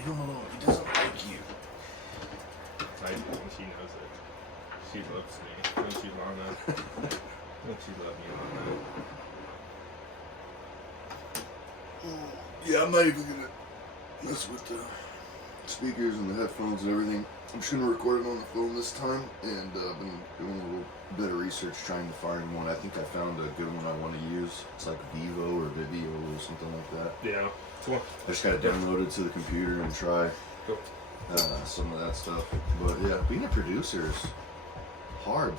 Leave him alone. He doesn't like you. I do, and she knows it. She loves me. Don't you, Lana? Don't you love me, Lana? Yeah, I'm not even gonna mess with the speakers and the headphones and everything. I'm just gonna record it on the phone this time, and I've been doing a little bit of research trying to find one. I think I found a good one I want to use. It's like Vivo or Vivio or something like that. Yeah. Cool. I just gotta download it to the computer and try some of that stuff. But yeah, being a producer is hard.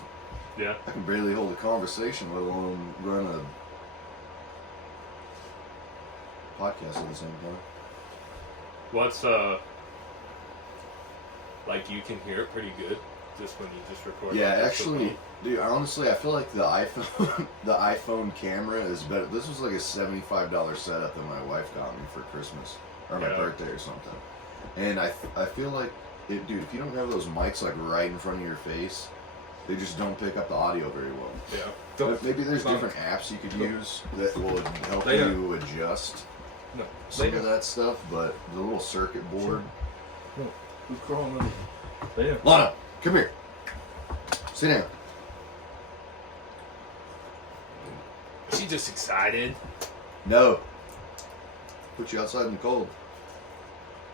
Yeah. I can barely hold a conversation, let alone run a podcast at the same time. What's like you can hear it pretty good just when you just record. Yeah, actually, dude, honestly, I feel like the iPhone, the iPhone camera is better. This was like a $75 setup that my wife got me for Christmas or my birthday or something. And I feel like, dude, if you don't have those mics like right in front of your face, they just don't pick up the audio very well. Yeah. But maybe there's different apps you could use that will help you adjust some of that stuff. But the little circuit board. No, who's crawling on me? Lana, come here. Sit down. She just excited. No. Put you outside in the cold.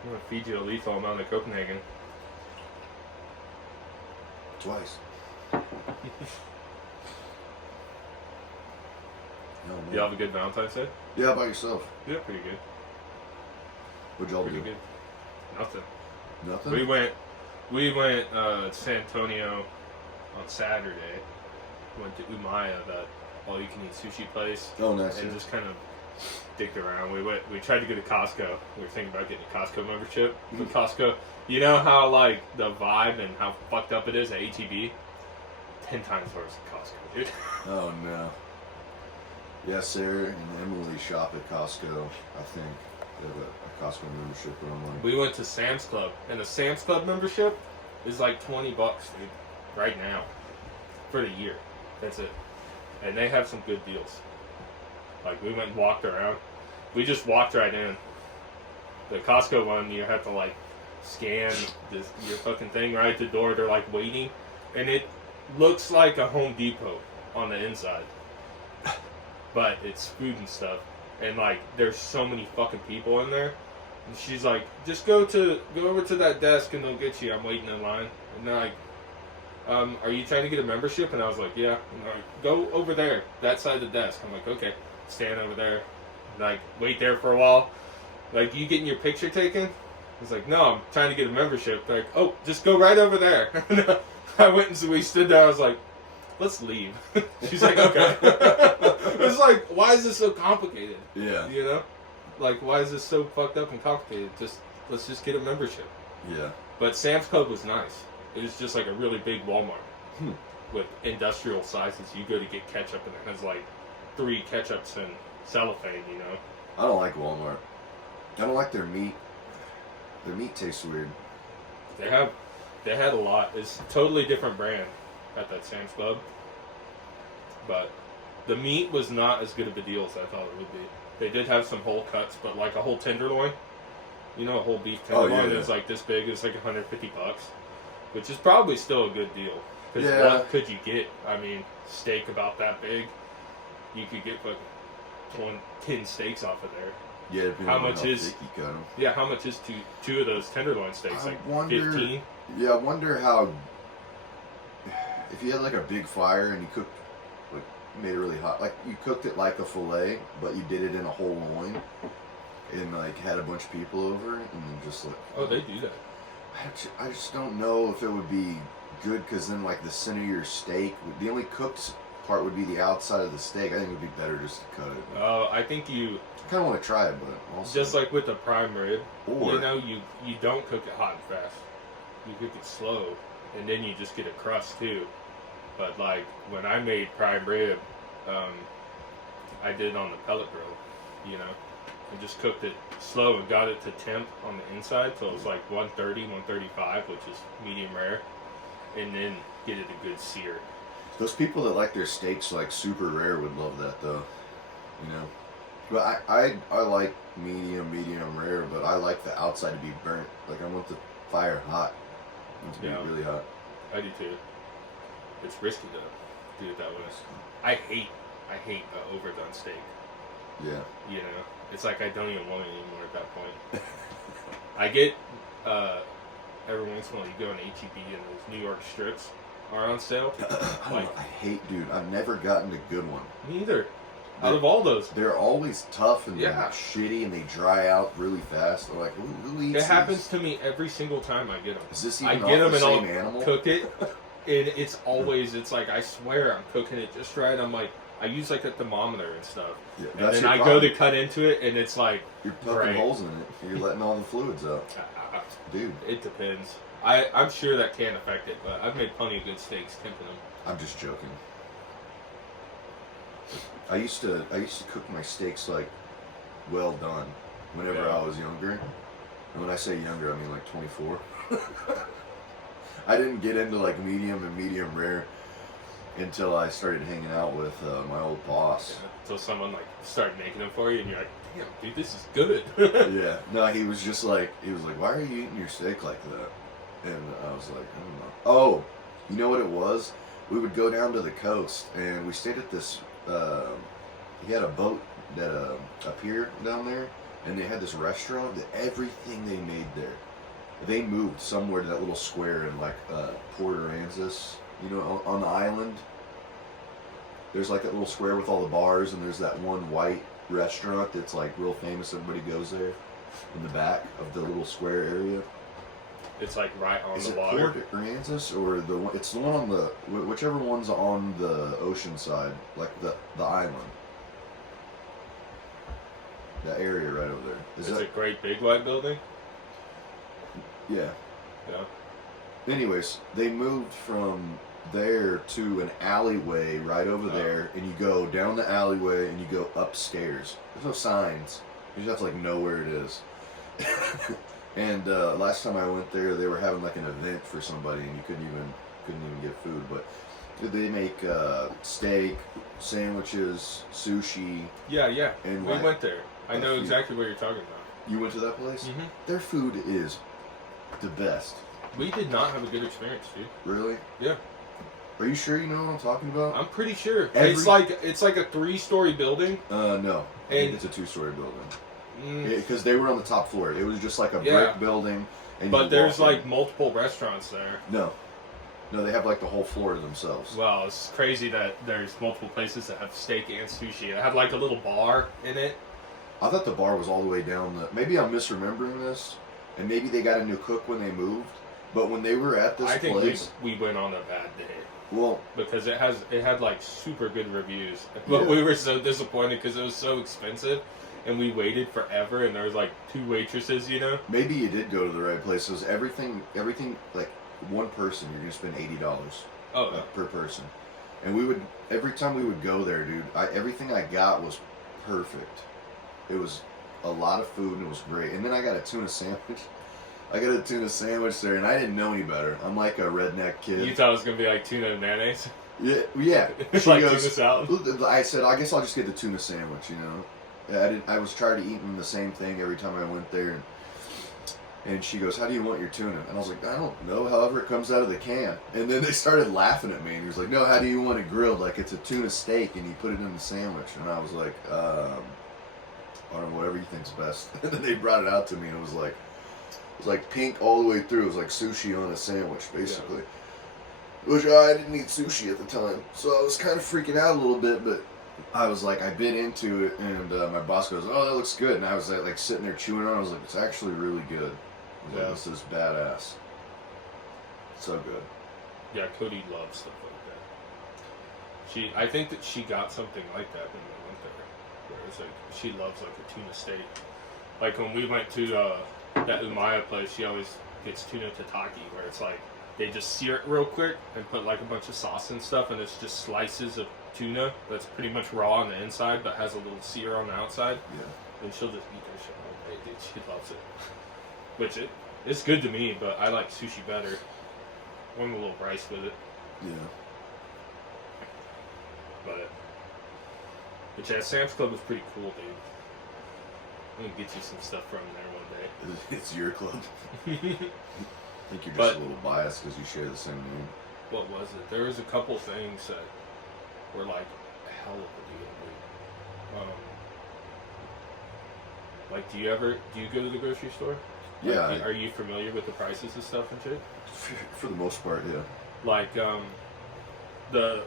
I'm gonna feed you a lethal amount of Copenhagen. Twice. You have a good Valentine's Day? Yeah, how about yourself? Yeah, pretty good. What'd y'all Pretty do? good. Nothing. Nothing? We went to San Antonio on Saturday. Went to Umaya, that all-you-can-eat sushi place. Oh, nice. And just kind of dicked around. We tried to go to Costco. We were thinking about getting a Costco membership. But Costco, you know how like the vibe and how fucked up it is at HEB? 10 times worse than Costco, dude. Oh, no. Yeah, Sarah and Emily shop at Costco, I think. They have a Costco membership online. We went to Sam's Club, and the Sam's Club membership is like $20, dude, right now, for the year. That's it. And they have some good deals. Like, we went and walked around. We just walked right in. The Costco one, you have to, like, scan your fucking thing right at the door. They're, like, waiting. And it looks like a Home Depot on the inside. But it's food and stuff. And, like, there's so many fucking people in there. And she's like, just go over to that desk and they'll get you. I'm waiting in line. And they're like, are you trying to get a membership? And I was like, yeah. And they're like, go over there, that side of the desk. I'm like, okay. Stand over there. And, like, wait there for a while. Like, you getting your picture taken? I was like, no, I'm trying to get a membership. They're like, oh, just go right over there. I went and so we stood there. I was like, let's leave. She's like, okay. It's like, why is this so complicated? Yeah. You know? Like, why is this so fucked up and complicated? Let's just get a membership. Yeah. But Sam's Club was nice. It was just like a really big Walmart with industrial sizes. You go to get ketchup and it has like 3 ketchups and cellophane, you know? I don't like Walmart. I don't like their meat. Their meat tastes weird. They had a lot. It's a totally different brand at that Sam's Club. But the meat was not as good of a deal as I thought it would be. They did have some whole cuts, but like a whole tenderloin. You know, a whole beef tenderloin is like this big. It's like $150, which is probably still a good deal. Because what could you get? I mean, steak about that big, you could get like 10 steaks off of there. Yeah, depending on how thick you cut them. Yeah, how much is two of those tenderloin steaks? Like 15? Yeah, I wonder how. If you had like a big fire and you cooked, like made it really hot, like you cooked it like a fillet, but you did it in a whole loin, and like had a bunch of people over, and then just like. Oh, they do that. I just don't know if it would be good because then like the center of your steak, the only cooked part would be the outside of the steak. I think it would be better just to cut it. Oh, I think you. I kind of want to try it, but also just like with the prime rib, or, you know, you don't cook it hot and fast. You cook it slow, and then you just get a crust too. But like when I made prime rib, I did it on the pellet grill, you know. I just cooked it slow and got it to temp on the inside, so it was like 130, 135, which is medium rare, and then get it a good sear. Those people that like their steaks like super rare would love that though, you know. But I like medium rare, but I like the outside to be burnt. Like, I want the fire hot. I want it to Yeah. be really hot. I do too. It's risky to do it that way. I hate overdone steak. Yeah. You know, it's like I don't even want it anymore at that point. I get every once in a while you go in HEB and those New York strips are on sale. I don't Like- know, I hate, dude. I've never gotten a good one. Me either. Out of all those, They're always tough and Yeah. they're shitty and they dry out really fast. I'm like, who eats it these? happens to me every single time I get them. Is this I even get off them the and same I'll animal? cook it, and it's like I swear I'm cooking it just right. I'm like I use like a thermometer and stuff, Yeah, and that's then your I problem. go to cut into it, and it's like You're poking Right. holes in it. You're letting all the fluids out. Dude, it depends. I'm sure that can affect it, but I've made plenty of good steaks temping them. I'm just joking. I used to cook my steaks like well done whenever Yeah. I was younger. And when I say younger, I mean like 24. I didn't get into like medium and medium rare until I started hanging out with my old boss. Until someone like started making them for you, and you're like, damn, dude, this is good. Yeah. No, he was like, why are you eating your steak like that? And I was like, I don't know. Oh, you know what it was? We would go down to the coast, and we stayed at this. He had a boat that a pier down there, and they had this restaurant that everything they made there. They moved somewhere to that little square in like Port Aransas, you know, on the island. There's like that little square with all the bars, and there's that one white restaurant that's like real famous. Everybody goes there in the back of the little square area. It's like right on Is the it water. Port Aransas or the one? It's the one on the whichever one's on the ocean side, like the island. That area right over there. Is It's that? a great big white building. Yeah. Yeah. Anyways, they moved from there to an alleyway right over there, and you go down the alleyway and you go upstairs. There's no signs. You just have to like know where it is. And last time I went there, they were having like an event for somebody, and you couldn't even get food. But they make steak, sandwiches, sushi. Yeah. And We went there. I know few. exactly what you're talking about. You went to that place? Mm-hmm. Their food is the best. We did not have a good experience, dude. Really? Yeah. Are you sure you know what I'm talking about? I'm pretty sure. Every- It's like a 3-story building. No. I think And- it's a 2-story building. Mm, Because they were on the top floor. It was just like a Yeah. brick building. And but you there's walk in. like multiple restaurants there. No, they have like the whole floor to themselves. Well, it's crazy that there's multiple places that have steak and sushi. They have like a little bar in it. I thought the bar was all the way down the. Maybe I'm misremembering this, and maybe they got a new cook when they moved. But when they were at this I think place, we went on a bad day well, because it had like super good reviews, but Yeah. we were so disappointed because it was so expensive, and we waited forever, and there was like 2 waitresses, you know. maybe you did go to the right places. Everything, like one person, you're gonna spend $80 Oh, per person, and we would every time we would go there, dude. Everything I got was perfect. It was a lot of food and it was great. And then I got a tuna sandwich. I got a tuna sandwich there, and I didn't know any better. I'm like a redneck kid. you thought it was gonna be like tuna and mayonnaise, Yeah. it's She like goes, tuna salad. I said, I guess I'll just get the tuna sandwich, you know. Yeah, I was tired of eating the same thing every time I went there. And she goes, how do you want your tuna? And I was like, I don't know, however it comes out of the can. And then they started laughing at me. And he was like, no, how do you want it grilled? Like it's a tuna steak, and you put it in the sandwich. And I was like, I don't know, whatever you think's best. And then they brought it out to me, and it was like pink all the way through. It was like sushi on a sandwich, basically. Which I didn't eat sushi at the time, so I was kind of freaking out a little bit. But I was like, I bit into it, and my boss goes, "Oh, that looks good." And I was like sitting there chewing on it. I was like, "It's actually really good." I was like, Yeah. this is badass. So good. Yeah, Cody loves stuff like that. I think that she got something like that when we went there. Where it's like she loves like a tuna steak. Like when we went to that Umaya place, she always gets tuna tataki, where it's like they just sear it real quick and put like a bunch of sauce and stuff, and it's just slices of tuna that's pretty much raw on the inside, but has a little sear on the outside. Yeah. And she'll just eat that shit all day, dude. She loves it. Which it's good to me, but I like sushi better. Want a little rice with it. Yeah. But But yeah, Sam's Club was pretty cool, dude. I'm gonna get you some stuff from there one day. It's your club. I think you're just a little biased because you share the same name. What was it? There was a couple things that were like a hell of a deal, dude. Like, do you go to the grocery store? Yeah. Like, are you familiar with the prices of stuff and shit? For the most part, yeah. Like, the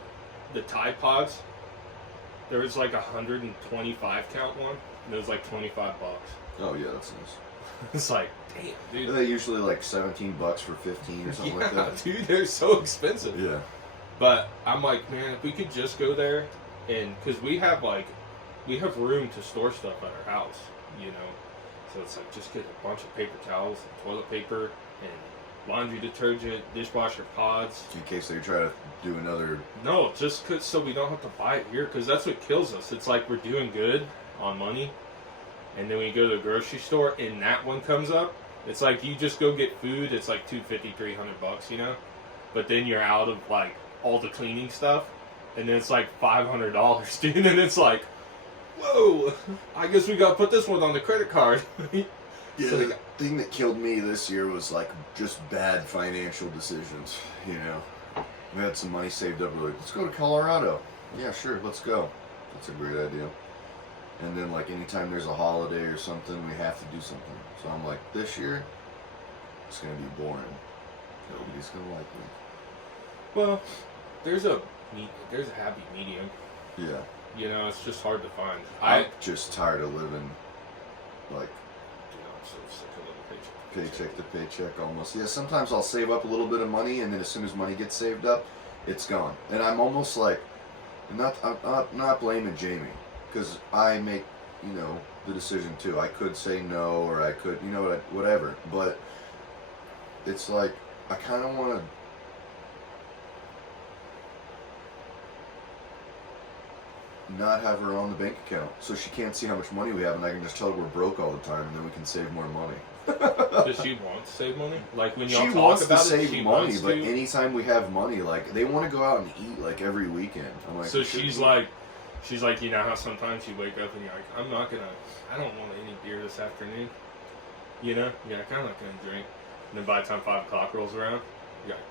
Tide Pods, there was like 125 count one, and it was like $25. Oh yeah, that's nice. It's like, damn, dude. They're usually like $17 for 15 or something like that. Dude, they're so expensive. Yeah. But I'm like, man, if we could just go there, and because we have room to store stuff at our house, you know, so it's like just get a bunch of paper towels, toilet paper, and laundry detergent, dishwasher pods. In case they try to do another. No, just so we don't have to buy it here, because that's what kills us. It's like we're doing good on money, and then we go to the grocery store, and that one comes up. It's like you just go get food. It's like $250, $300, you know, but then you're out of like all the cleaning stuff, and then it's like $500, dude. And it's like, whoa! I guess we gotta put this one on the credit card. Yeah, the thing that killed me this year was like just bad financial decisions. You know, we had some money saved up. We're like, let's go to Colorado. Yeah, sure, let's go. That's a great idea. And then like anytime there's a holiday or something, we have to do something. So I'm like, this year, it's gonna be boring. Nobody's gonna like me. Well, there's a happy medium. Yeah. You know, it's just hard to find. I'm just tired of living like I'm so sick of living paycheck to paycheck almost. Yeah, sometimes I'll save up a little bit of money, and then as soon as money gets saved up, it's gone. And I'm almost like, I'm not blaming Jamie, because I make, you know, the decision too. I could say no, or I could, you know, whatever. But it's like, I kind of want to not have her on the bank account, so she can't see how much money we have, and I can just tell her we're broke all the time, and then we can save more money. Does she want to save money? Like when y'all She talk wants to about save she money, wants but to? anytime we have money, like they want to go out and eat like every weekend. I'm like, So she's like, you know how sometimes you wake up and you're like, I don't want any beer this afternoon. You know, you're like, I'm not gonna drink. And then by the time 5 o'clock rolls around, you're like,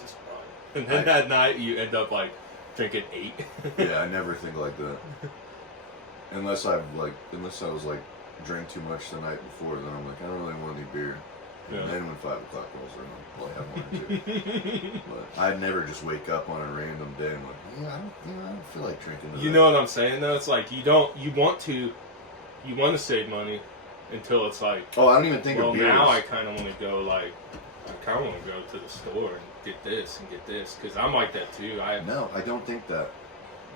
just run. And then that night you end up like drinking 8. Yeah, I never think like that. Unless I was like drank too much the night before, then I'm like, I don't really want any beer. Yeah. And then when 5 o'clock rolls around, well, I have one too. But I'd never just wake up on a random day and like, I don't feel like drinking today. You know what I'm saying though? It's like you want to save money until it's like, oh, I don't even think well, of beers. now I kind of want to go I kind of want to go to the store and get this because I'm like that too. No, I don't think that.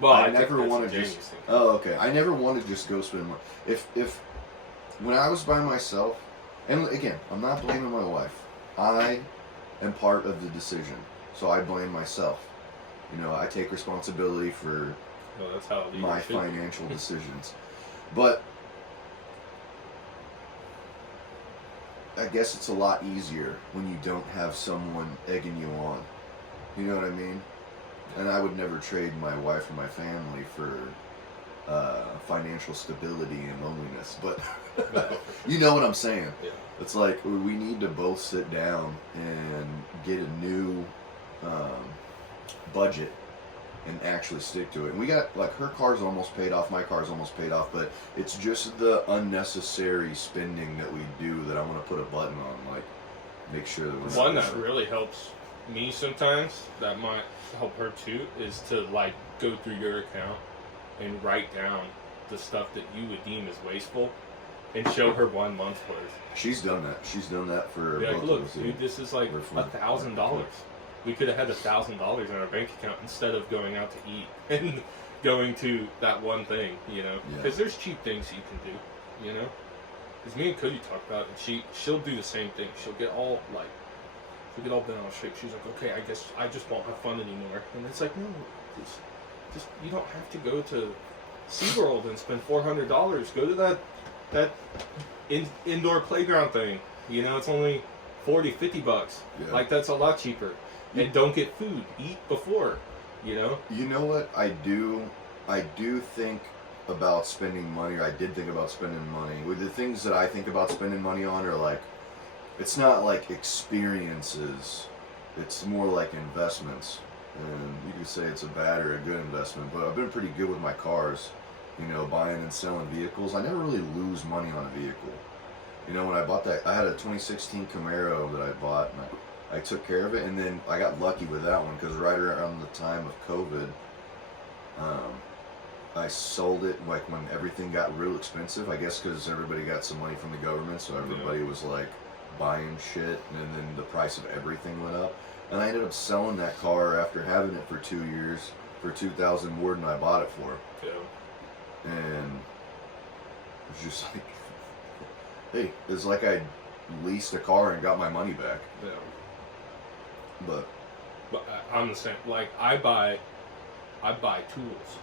Well, I think never that's want what to Jamie's just. thinking. Oh, okay. I never want to just go spend money. If when I was by myself, and again, I'm not blaming my wife. I am part of the decision, so I blame myself. You know, I take responsibility for No, that's how my financial decisions. But I guess it's a lot easier when you don't have someone egging you on. You know what I mean? And I would never trade my wife or my family for financial stability and loneliness. But you know what I'm saying? Yeah. It's like we need to both sit down and get a new budget and actually stick to it. And we got, like, her car's almost paid off, my car's almost paid off, but it's just the unnecessary spending that we do that I want to put a button on, like, make sure that we're One not that really helps me sometimes, that might help her too, is to like go through your account and write down the stuff that you would deem as wasteful and show her 1 month's worth. She's done that. She's done that for Be like, both of look, us. dude, this is like $1,000. We could have had $1,000 in our bank account instead of going out to eat and going to that one thing, you know? Because there's cheap things you can do, you know? Because me and Cody talk about it, and she'll do the same thing. She'll get all bent on shape. She's like, okay, I guess I just won't have fun anymore. And it's like, no, just you don't have to go to SeaWorld and spend $400. Go to that indoor playground thing. You know, it's only $40-$50. Yeah. Like, that's a lot cheaper. And don't get food. Eat before. You know. You know what? I do think about spending money, or I did think about spending money. With the things that I think about spending money on are like, it's not like experiences, it's more like investments. And you could say it's a bad or a good investment, but I've been pretty good with my cars, you know, buying and selling vehicles. I never really lose money on a vehicle. You know, when I bought that, I had a 2016 Camaro that I bought, and I took care of it, and then I got lucky with that one because right around the time of COVID, I sold it like when everything got real expensive. I guess because everybody got some money from the government, so everybody was like buying shit, and then the price of everything went up. And I ended up selling that car after having it for 2 years for $2,000 more than I bought it for. Yeah. And it's just like, hey, it's like I leased a car and got my money back. Yeah. But I'm the same. Like I buy tools.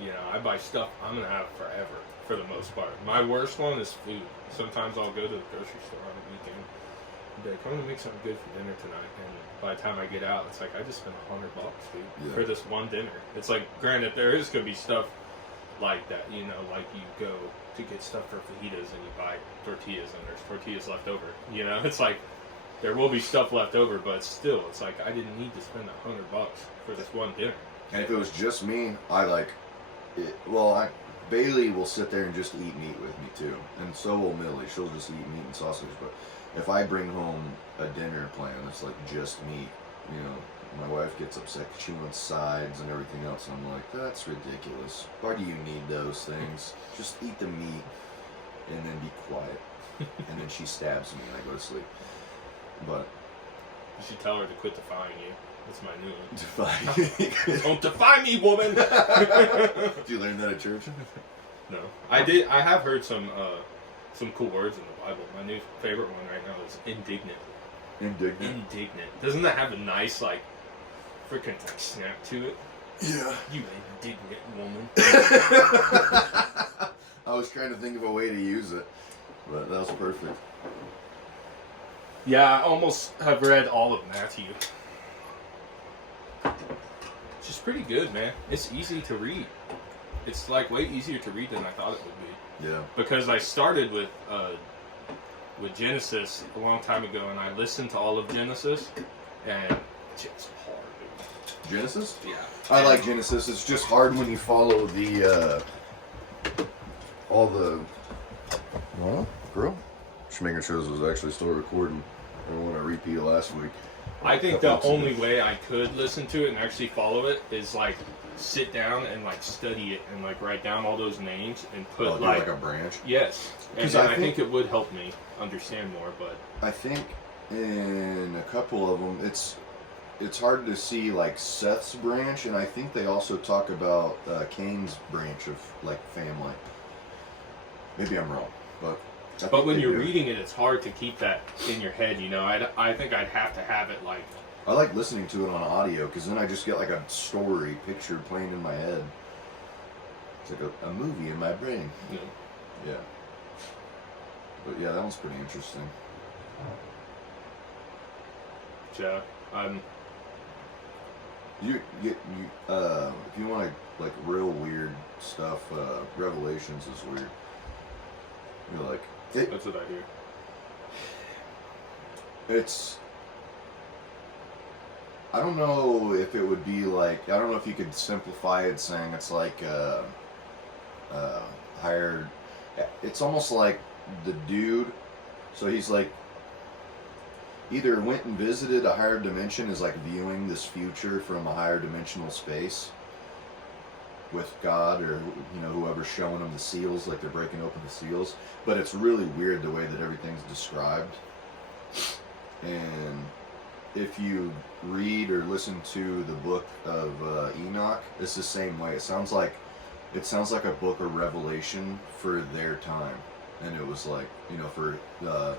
You know, I buy stuff I'm gonna have forever for the most part. My worst one is food. Sometimes I'll go to the grocery store on the weekend and be like, I'm gonna make something good for dinner tonight. And by the time I get out, it's like I just spent $100, dude, for this one dinner. It's like, granted, there is gonna be stuff like that. You know, like you go to get stuff for fajitas and you buy tortillas and there's tortillas left over. You know, it's like there will be stuff left over, but still, it's like I didn't need to spend $100 for this one dinner. and if it was just me, I like it. Well, Bailey will sit there and just eat meat with me too, and so will Millie. She'll just eat meat and sausage. But if I bring home a dinner plan that's like just meat, you know, my wife gets upset 'cause she wants sides and everything else. And I'm like, that's ridiculous. Why do you need those things? Just eat the meat and then be quiet. And then she stabs me and I go to sleep. But You should tell her to quit defying you. That's my new one. defy. Don't defy me, woman! Did you learn that at church? No. I have heard some cool words in the Bible. My new favorite one right now is indignant. Indignant. Indignant. Doesn't that have a nice, like, freaking like, snap to it? Yeah. You indignant woman. I was trying to think of a way to use it, but that was perfect. Yeah, I almost have read all of Matthew. It's just pretty good, man. It's easy to read. It's like way easier to read than I thought it would be. Yeah. Because I started with Genesis a long time ago, and I listened to all of Genesis, and it's just hard. Genesis? Yeah. I like Genesis. It's just hard when you follow the all the. Well, girl. Just making sure this was actually still recording. I don't want to repeat it last week. I think the only way I could listen to it and actually follow it is like sit down and like study it and like write down all those names and put Do like a branch. yes, and 'Cause then I I think it would help me understand more. But I think in a couple of them, it's hard to see like Seth's branch, and I think they also talk about Cain's branch of like family. Maybe I'm wrong, but when you're reading it, it's hard to keep that in your head. You know, I think I'd have to have it like. I like listening to it on audio because then I just get like a story picture playing in my head. It's like a movie in my brain. You know, Yeah. But yeah, that one's pretty interesting. yeah, You if you want to like real weird stuff, Revelations is weird. You're like that's what I hear. it's. I don't know if it would be like, I don't know if you could simplify it saying it's like hired. It's almost like the dude. So he's like either went and visited a higher dimension, is like viewing this future from a higher dimensional space with God, or whoever's showing them the seals, like they're breaking open the seals. But it's really weird the way that everything's described. And if you read or listen to the book of Enoch, it's the same way. It sounds like a book of Revelation for their time, and it was like for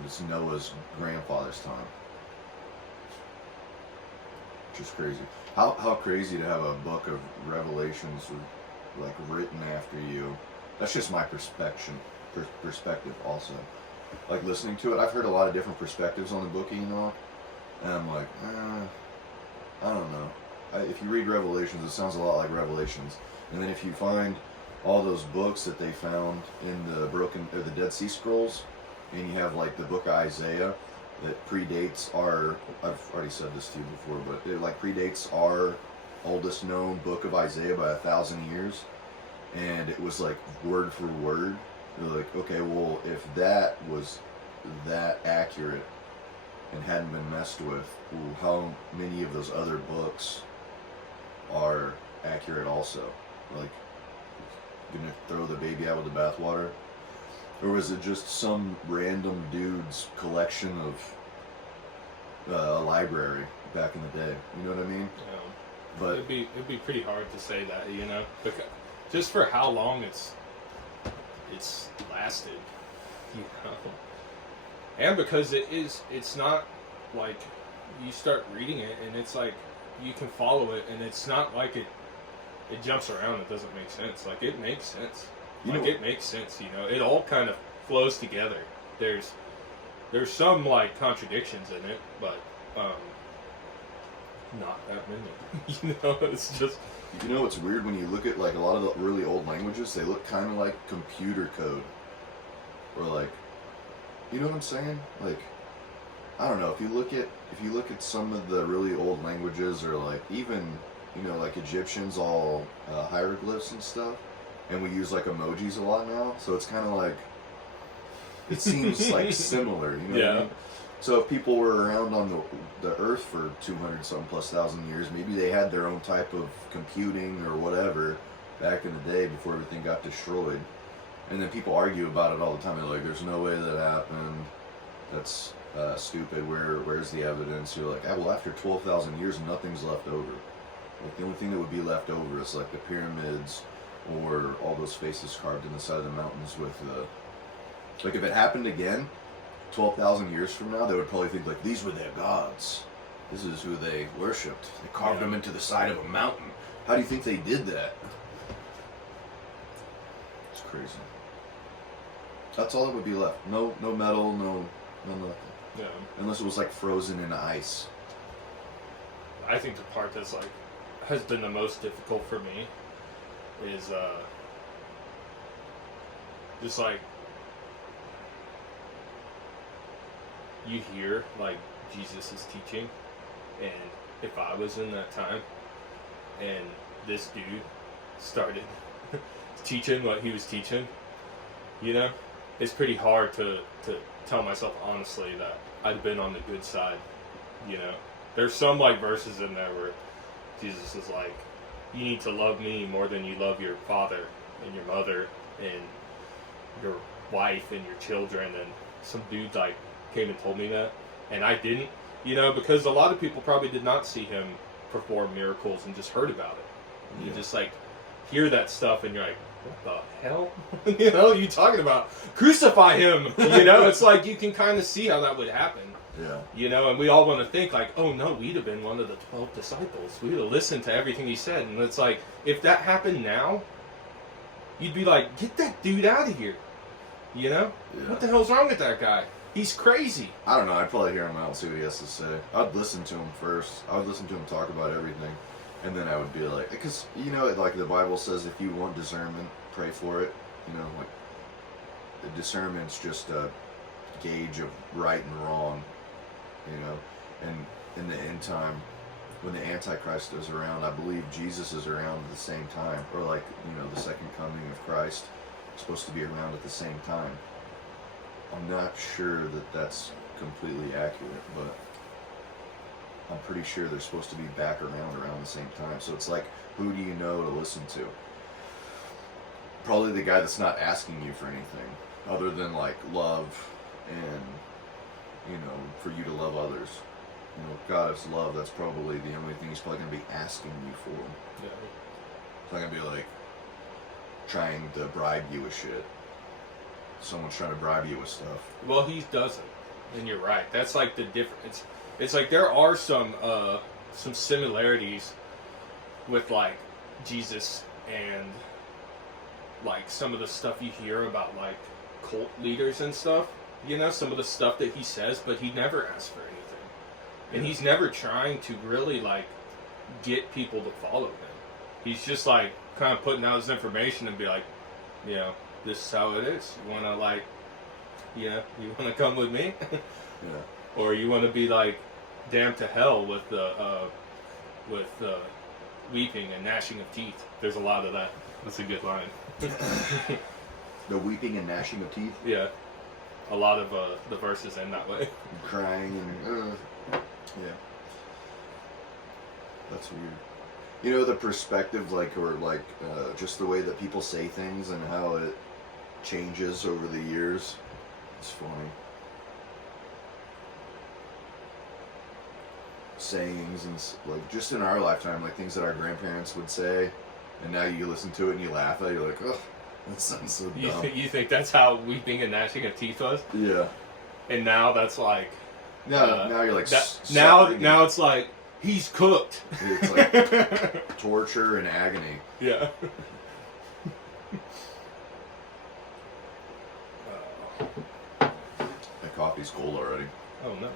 it's Noah's grandfather's time. Just crazy. How crazy to have a book of Revelations like written after you. That's just my perspective also. Like listening to it, I've heard a lot of different perspectives on the book of Enoch. And I'm like, I don't know. If you read Revelations, it sounds a lot like Revelations. And then if you find all those books that they found in the Dead Sea Scrolls, and you have like the book of Isaiah that predates our. I've already said this to you before, but it like predates our oldest known book of Isaiah by 1,000 years, and it was like word for word. They're like, okay, well, if that was that accurate and hadn't been messed with, well, how many of those other books are accurate also? Like, gonna throw the baby out with the bathwater? Or was it just some random dude's collection of a library back in the day? You know what I mean? But it'd be pretty hard to say that, you know, because just for how long it's lasted, you know, and because it's not like you start reading it and it's like you can follow it and it's not like it jumps around. It doesn't make sense. Like it makes sense. It makes sense. You know, it all kind of flows together. There's some like contradictions in it, but not that many. You know, it's just. You know what's weird when you look at like a lot of the really old languages? They look kind of like computer code, or like, you know what I'm saying? Like, I don't know. If you look at some of the really old languages, or like even like Egyptians, all hieroglyphs and stuff, and we use like emojis a lot now, so it's kind of like it seems like similar. You know what I mean? So if people were around on the Earth for 200-something plus thousand years, maybe they had their own type of computing or whatever back in the day before everything got destroyed. And then people argue about it all the time. They're like, "There's no way that happened. That's stupid. Where's the evidence?" You're like, well, after 12,000 years, nothing's left over. Like the only thing that would be left over is like the pyramids or all those faces carved in the side of the mountains with the. Like if it happened again. 12,000 years from now, they would probably think like these were their gods. This is who they worshipped. They carved them into the side of a mountain. How do you think they did that? It's crazy. That's all that would be left. No metal, no nothing. Yeah. Unless it was like frozen in ice. I think the part that's like has been the most difficult for me is just like you hear like Jesus is teaching, and if I was in that time and this dude started teaching what he was teaching, you know, it's pretty hard to tell myself honestly that I'd been on the good side. You know, there's some like verses in there where Jesus is like, you need to love me more than you love your father and your mother and your wife and your children, and some dude like came and told me that, and I didn't, you know, because a lot of people probably did not see him perform miracles and just heard about it. And you just like hear that stuff and you're like, what the hell? You know, you talking about crucify him, you know? It's like you can kind of see how that would happen. Yeah. You know, and we all want to think like, oh no, we'd have been one of the 12 disciples. We'd have listened to everything he said. And it's like, if that happened now, you'd be like, get that dude out of here. You know? Yeah. What the hell's wrong with that guy? He's crazy. I don't know. I'd probably hear him out and see what he has to say. I'd listen to him first. I would listen to him talk about everything. And then I would be like, because, you know, like the Bible says, if you want discernment, pray for it. You know, like, the discernment's just a gauge of right and wrong, you know. And in the end time, when the Antichrist is around, I believe Jesus is around at the same time. Or like, you know, the second coming of Christ is supposed to be around at the same time. I'm not sure that that's completely accurate, but I'm pretty sure they're supposed to be back around the same time. So it's like, who do you know to listen to? Probably the guy that's not asking you for anything other than like love and, you know, for you to love others. You know, God is love. That's probably the only thing he's probably going to be asking you for. Yeah. It's not going to be like trying to bribe you with shit. Someone's trying to bribe you with stuff. Well, he doesn't, and you're right. That's like the difference. It's like there are some similarities with like Jesus and like some of the stuff you hear about like cult leaders and stuff. You know, some of the stuff that he says, but he never asks for anything, and he's never trying to really like get people to follow him. He's just like, kind of putting out his information and be like, you know, this is how it is. You want to like, you know, you want to come with me? Yeah. Or you want to be like damned to hell with weeping and gnashing of teeth. There's a lot of that. That's a good line. The weeping and gnashing of teeth? Yeah. A lot of the verses end that way. Crying and yeah. That's weird. You know, the perspective, like, or like, just the way that people say things and how it changes over the years. It's funny. Sayings and like just in our lifetime, like things that our grandparents would say, and now you listen to it and you laugh at it. You're like, oh, that sounds so dumb. You think that's how weeping and gnashing of teeth was? Yeah. And now that's like. Now you're like. Now it's like he's cooked. It's like torture and agony. Yeah. My coffee's cold already. Oh no.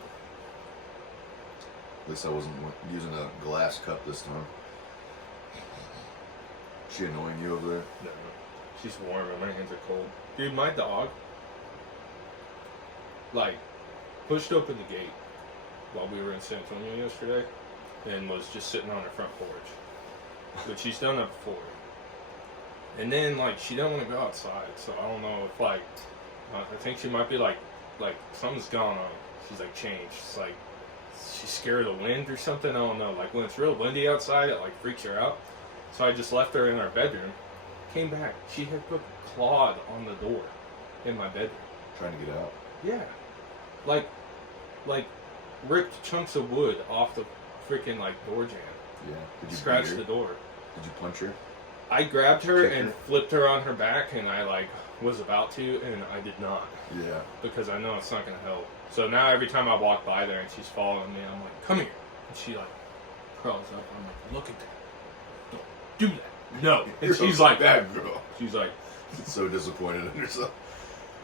At least I wasn't using a glass cup this time. Is she annoying you over there? No. She's warm and my hands are cold. Dude, my dog, like, pushed open the gate while we were in San Antonio yesterday and was just sitting on her front porch. But she's done that before. And then, like, she doesn't want to go outside, so I don't know if, like, I think she might be, like, something's gone on. She's, like, changed. It's like, she's scared of the wind or something. I don't know. Like, when it's real windy outside, it, like, freaks her out. So I just left her in our bedroom. Came back. She had put clawed on the door in my bedroom. Trying to get out? Yeah. Like, ripped chunks of wood off the freaking, like, door jamb. Yeah. Did you Scratched beat her? the door. Did you punch her? I grabbed her Kick and her? flipped her on her back, and I, like, was about to, and I did not. Yeah. Because I know it's not going to help. So now every time I walk by there and she's following me, I'm like, come here. And she, like, crawls up. I'm like, look at that. Don't do that. No. And she's like, bad girl. she's like, So disappointed in herself.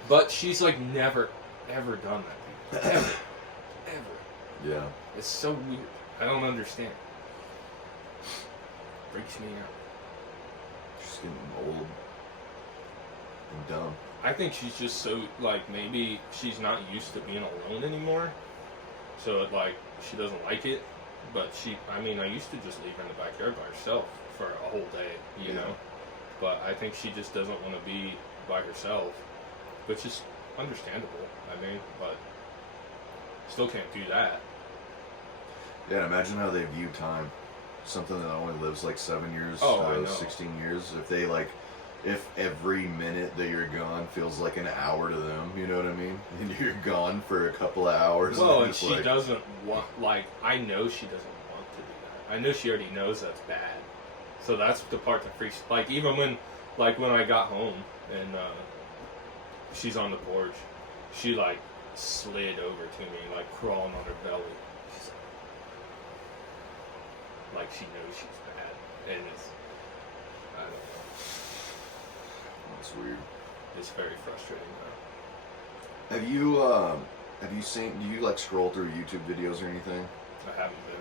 but she's, like, never, ever done that. Ever. Ever. Yeah. It's so weird. I don't understand. Freaks me out. She's getting old and dumb. I think she's just so, like, maybe she's not used to being alone anymore. So, like, she doesn't like it. But I used to just leave her in the backyard by herself for a whole day, you know? But I think she just doesn't want to be by herself, which is understandable, but still can't do that. Yeah, imagine how they view time. Something that only lives like 7 years, I know. 16 years. If every minute that you're gone feels like an hour to them, you know what I mean? And you're gone for a couple of hours. Well, and she doesn't want, like, I know she doesn't want to do that. I know she already knows that's bad. So that's the part that freaks, like, even when I got home and she's on the porch, she, like, slid over to me, like, crawling on her belly. She's like she knows she's bad. And it's, I don't know. That's weird. It's very frustrating though. Have you seen, do you like scroll through YouTube videos or anything? I haven't been.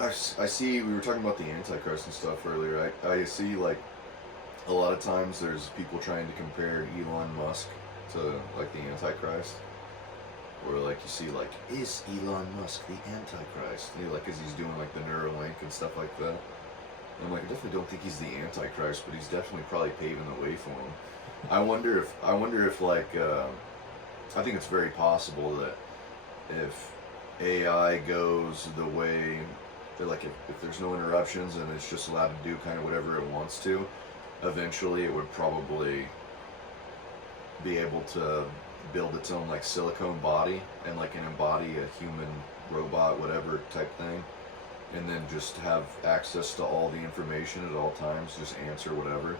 I see, we were talking about the Antichrist and stuff earlier. I see, like, a lot of times there's people trying to compare Elon Musk to, like, the Antichrist. Or, like, you see, like, is Elon Musk the Antichrist? And like, as he's doing, like, the Neuralink and stuff like that. And I'm like, I definitely don't think he's the Antichrist, but he's definitely probably paving the way for him. I wonder if, like, I think it's very possible that if AI goes the way, like, if there's no interruptions and it's just allowed to do kind of whatever it wants to, eventually it would probably be able to build its own, like, silicone body and, like, embody a human robot, whatever type thing, and then just have access to all the information at all times, just answer whatever.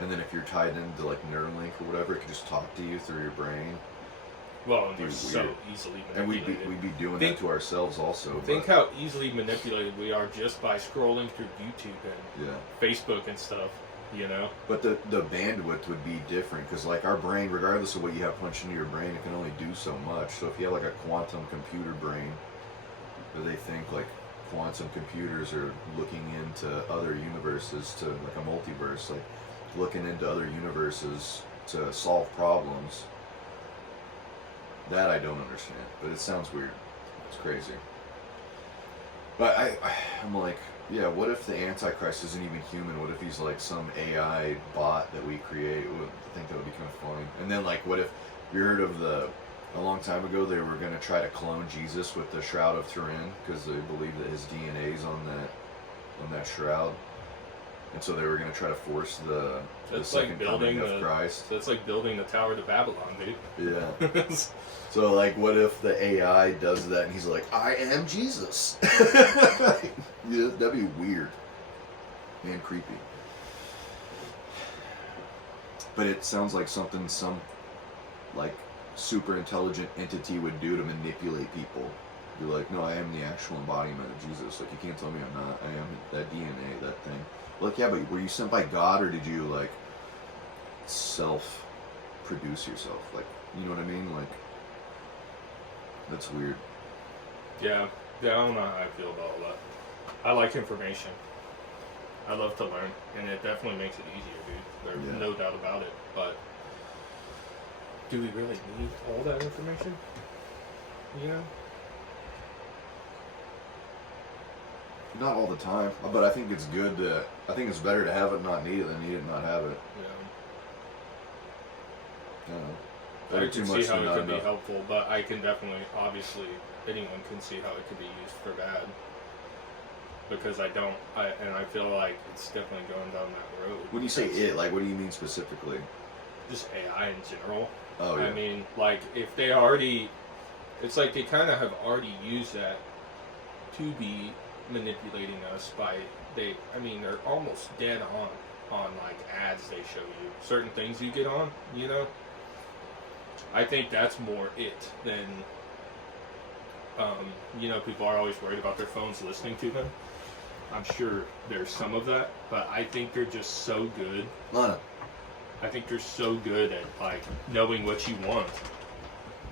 And then if you're tied into, like, Neuralink or whatever, it can just talk to you through your brain. Well, and they're Dude, so weird. easily And manipulated. we'd be doing that to ourselves also. Think how easily manipulated we are just by scrolling through YouTube and Yeah. Facebook and stuff, you know? But the bandwidth would be different, because, like, our brain, regardless of what you have punched into your brain, it can only do so much. So if you have, like, a quantum computer brain, do they think, like, quantum computers are looking into other universes to like a multiverse, like looking into other universes to solve problems. That I don't understand, but it sounds weird. It's crazy. But I'm like, yeah, what if the Antichrist isn't even human? What if he's like some AI bot that we create? I think that would be kind of funny. And then like, what if you heard of a long time ago they were going to try to clone Jesus with the Shroud of Turin because they believe that his DNA is on that shroud. And so they were going to try to force the second coming of Christ. So it's like building the Tower to Babylon, dude. Yeah. So, like, what if the AI does that and he's like, I am Jesus? Yeah, that'd be weird. And creepy. But it sounds like something some, like, super intelligent entity would do to manipulate people. Be like, no, I am the actual embodiment of Jesus. Like, you can't tell me I'm not. I am that DNA, that thing. Like, yeah, but were you sent by God, or did you, like, self-produce yourself? Like, you know what I mean? Like, that's weird. Yeah, I don't know how I feel about all that. I like information. I love to learn, and it definitely makes it easier, dude. There's no doubt about it. But do we really need all that information? You know? Not all the time, but I think it's good to. I think it's better to have it, not need it, than need it, and not have it. Yeah. I I can see how it could be helpful, but I can definitely, obviously, anyone can see how it could be used for bad. Because I feel like it's definitely going down that road. When you say it, like, what do you mean specifically? Just AI in general. Oh, yeah. I mean, like, if they already, it's like they kind of have already used that to be manipulating us by, they're almost dead on like ads they show you. Certain things you get on, you know? I think that's more it than, people are always worried about their phones listening to them. I'm sure there's some of that, but I think they're just so good. I think they're so good at, like, knowing what you want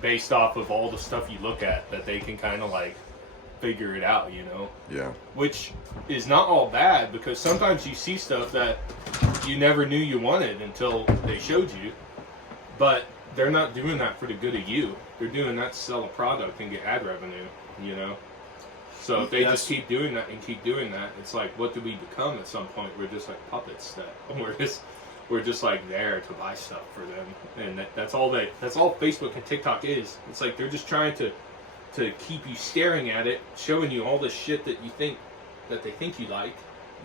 based off of all the stuff you look at that they can kind of, like, figure it out, you know? Yeah. Which is not all bad, because sometimes you see stuff that you never knew you wanted until they showed you, but they're not doing that for the good of you. They're doing that to sell a product and get ad revenue, you know? So if they just keep doing that and keep doing that, it's like, what do we become at some point? We're just like puppets that we're just like there to buy stuff for them, and that's all Facebook and TikTok is. It's like they're just trying to keep you staring at it, showing you all the shit that they think you like,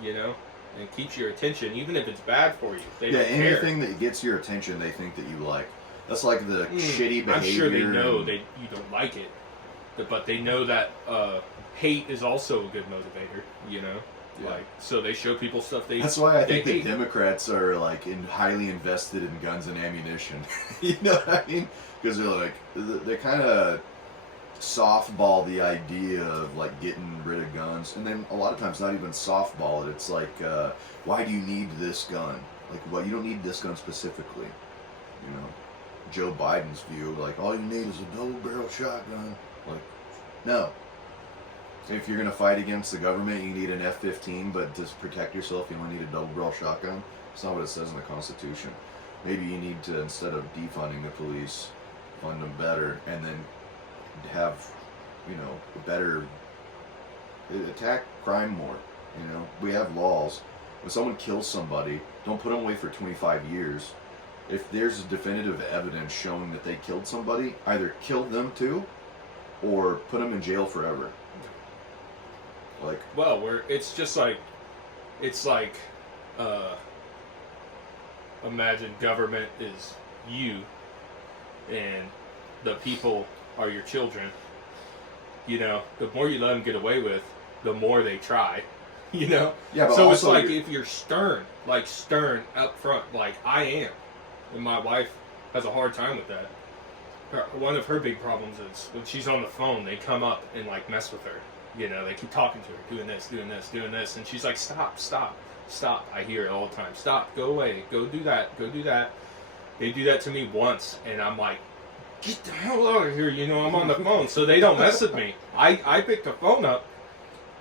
you know, and keeps your attention, even if it's bad for you. They don't care. Anything that gets your attention, they think that you like. That's like the shitty behavior. I'm sure they know you don't like it, but they know that hate is also a good motivator, you know. Yeah. Like, so they show people stuff they. That's why I think the Democrats are like highly invested in guns and ammunition. You know what I mean? Because they're kind of softball the idea of like getting rid of guns, and then a lot of times not even softball it. It's like, why do you need this gun? Like, well, you don't need this gun specifically. You know, Joe Biden's view, like, all you need is a double-barrel shotgun. Like, no. If you're going to fight against the government, you need an F-15, but to protect yourself, you don't need a double-barrel shotgun. That's not what it says in the Constitution. Maybe you need to, instead of defunding the police, fund them better, and then have, better, attack crime more. You know, we have laws. When someone kills somebody, don't put them away for 25 years. If there's definitive evidence showing that they killed somebody, either kill them too, or put them in jail forever. Like, well, it's like, imagine government is you, and the people are your children. You know, the more you let them get away with, the more they try. You know? Yeah, but so it's like if you're stern up front, like I am, and my wife has a hard time with that. One of her big problems is when she's on the phone, they come up and like mess with her. You know, they keep talking to her, doing this, and she's like, stop. I hear it all the time. Stop, go away, go do that. They do that to me once, and I'm like, get the hell out of here, you know, I'm on the phone. So they don't mess with me. I pick the phone up,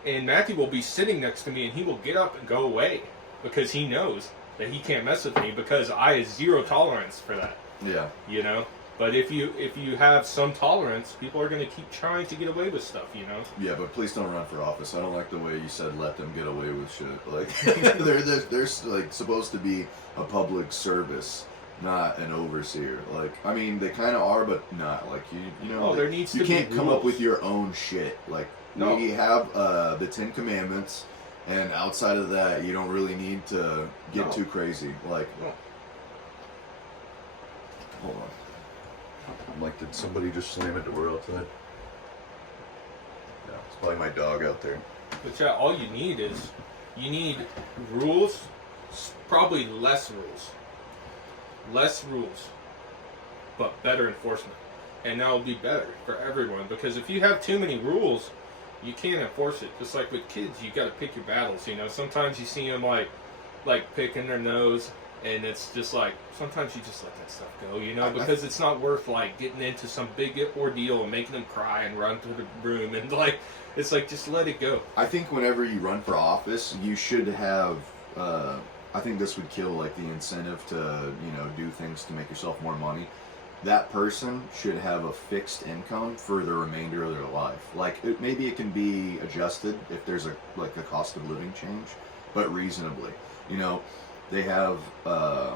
and Matthew will be sitting next to me, and he will get up and go away because he knows that he can't mess with me because I have zero tolerance for that. Yeah. You know. But if you have some tolerance, people are going to keep trying to get away with stuff, you know? Yeah, but please don't run for office. I don't like the way you said let them get away with shit. Like, they're like supposed to be a public service, not an overseer. Like, I mean, they kind of are, but not. Like, you know, there needs you to be can't come up rules. with your own shit. Like, No. we have the 10 Commandments, and outside of that, you don't really need to get No. too crazy. Like, No. hold on. I'm like, did somebody just slam a door outside? No, it's probably my dog out there. But yeah, all you need is, you need rules, probably less rules. Less rules, but better enforcement. And that'll be better for everyone, because if you have too many rules, you can't enforce it. Just like with kids, you gotta pick your battles, you know? Sometimes you see them like picking their nose, and it's just like, sometimes you just let that stuff go, you know, because it's not worth like getting into some big ordeal and making them cry and run to the room and like, it's like, just let it go. I think whenever you run for office, you should have, I think this would kill like the incentive to, you know, do things to make yourself more money. That person should have a fixed income for the remainder of their life. Like, maybe it can be adjusted if there's a cost of living change, but reasonably. You know, they have a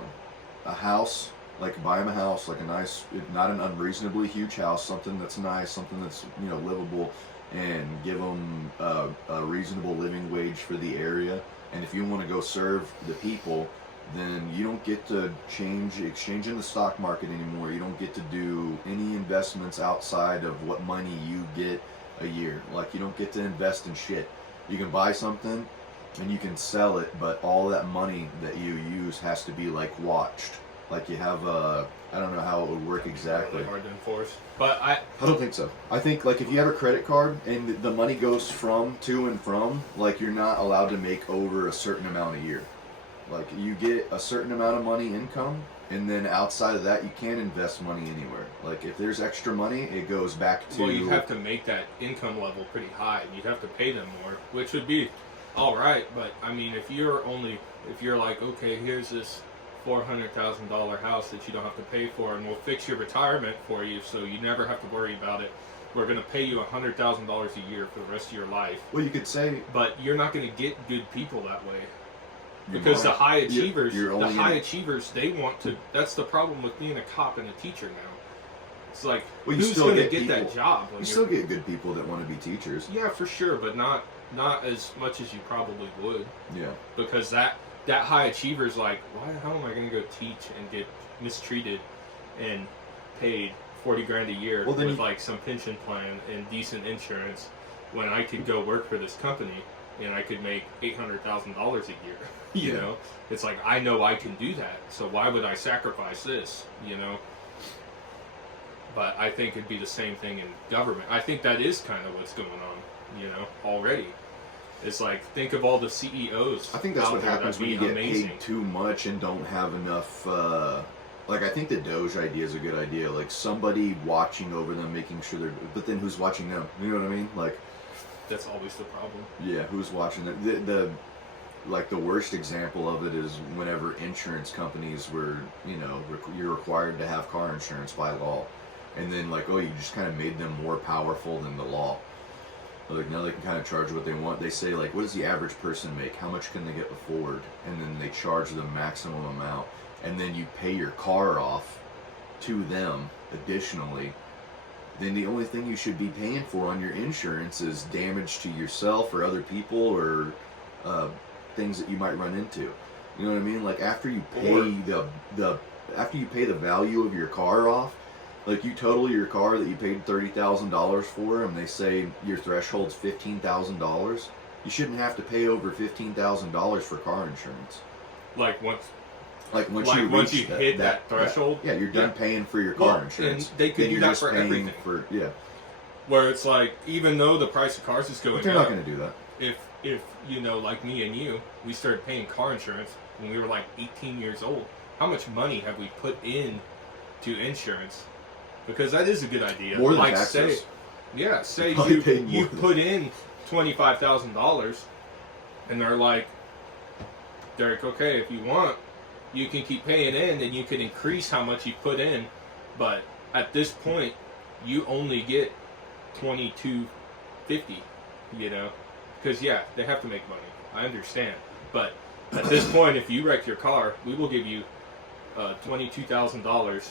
house, like buy them a house, like a nice, not an unreasonably huge house, something that's nice, something that's, you know, livable, and give them a reasonable living wage for the area. And if you want to go serve the people, then you don't get to exchange in the stock market anymore. You don't get to do any investments outside of what money you get a year. Like, you don't get to invest in shit. You can buy something and you can sell it, but all that money that you use has to be like watched. Like, you have I don't know how it would work exactly. Really hard to enforce. But I don't think so. I think, like, if you have a credit card and the money goes to and from, like, you're not allowed to make over a certain amount a year. Like, you get a certain amount of money income, and then outside of that, you can't invest money anywhere. Like, if there's extra money, it goes back to... Well, you have to make that income level pretty high. You'd have to pay them more, which would be all right. But, I mean, if you're like, okay, here's this $400,000 house that you don't have to pay for, and we'll fix your retirement for you so you never have to worry about it. We're going to pay you $100,000 a year for the rest of your life. Well, you could say... But you're not going to get good people that way. Because the high achievers, achievers, they want to. That's the problem with being a cop and a teacher now. It's like, who's going to get that job? You still get good people that want to be teachers. Yeah, for sure, but not as much as you probably would. Yeah. Because that high achiever's like, why the hell am I going to go teach and get mistreated and paid $40,000 a year with like some pension plan and decent insurance when I could go work for this company and I could make $800,000 a year? You know, it's like, I know I can do that, so why would I sacrifice this, you know? But I think it'd be the same thing in government. I think that is kind of what's going on, you know, already. It's like, think of all the CEOs. I think that's what happens when you get paid too much and don't have enough, like, I think the Doge idea is a good idea. Like, somebody watching over them, making sure they're, but then who's watching them? You know what I mean? Like, that's always the problem. Yeah, who's watching them? Like, the worst example of it is whenever insurance companies were, you know, you're required to have car insurance by law. And then, like, oh, you just kind of made them more powerful than the law. Like, now they can kind of charge what they want. They say, like, what does the average person make? How much can they get afford? And then they charge the maximum amount. And then you pay your car off to them additionally. Then the only thing you should be paying for on your insurance is damage to yourself or other people or things that you might run into. You know what I mean? Like, after you pay after you pay the value of your car off, like, you total your car that you paid $30,000 for, and they say your threshold's $15,000, you shouldn't have to pay over $15,000 for car insurance. Like, once you hit hit that threshold, yeah, you're done paying for your car insurance. And they could do that for everything. Where it's like, even though the price of cars is going up, they're not going to do that. If you know, like me and you, we started paying car insurance when we were like 18 years old. How much money have we put in to insurance? Because that is a good idea. More than like, taxes. Say you put in $25,000, and they're like, Derek, okay, if you want, you can keep paying in, and you can increase how much you put in, but at this point, you only get $22.50, you know, because yeah, they have to make money. I understand, but at this point, if you wreck your car, we will give you $22,000,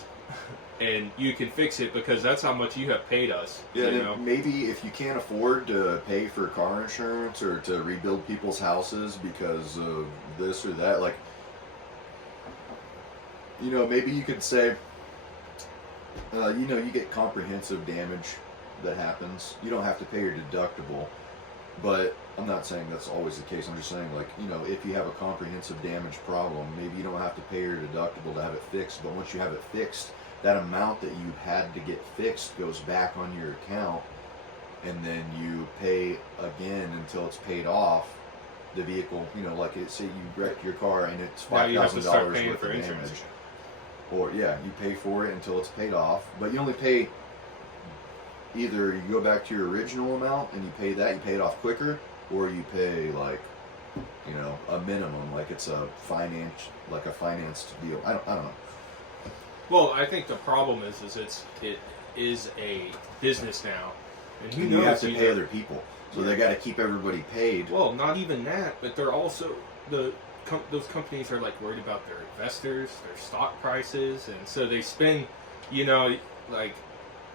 and you can fix it because that's how much you have paid us. Yeah, you know? maybe if you can't afford to pay for car insurance or to rebuild people's houses because of this or that, like, you know, maybe you could say, you know, you get comprehensive damage that happens. You don't have to pay your deductible, but I'm not saying that's always the case. I'm just saying, like, you know, if you have a comprehensive damage problem, maybe you don't have to pay your deductible to have it fixed, but once you have it fixed, that amount that you had to get fixed goes back on your account, and then you pay again until it's paid off. The vehicle, you know, like say you wreck your car and it's $5,000 worth of damage. Or yeah, you pay for it until it's paid off, but you only pay, either you go back to your original amount and you pay that, you pay it off quicker, or you pay like, you know, a minimum, like it's a financed deal. I don't know. Well, I think the problem is it is a business now, and who And knows? you have to pay other people, so they got to keep everybody paid. Well, not even that, but they're also those companies are like worried about their investors, their stock prices, and so they spend, you know, like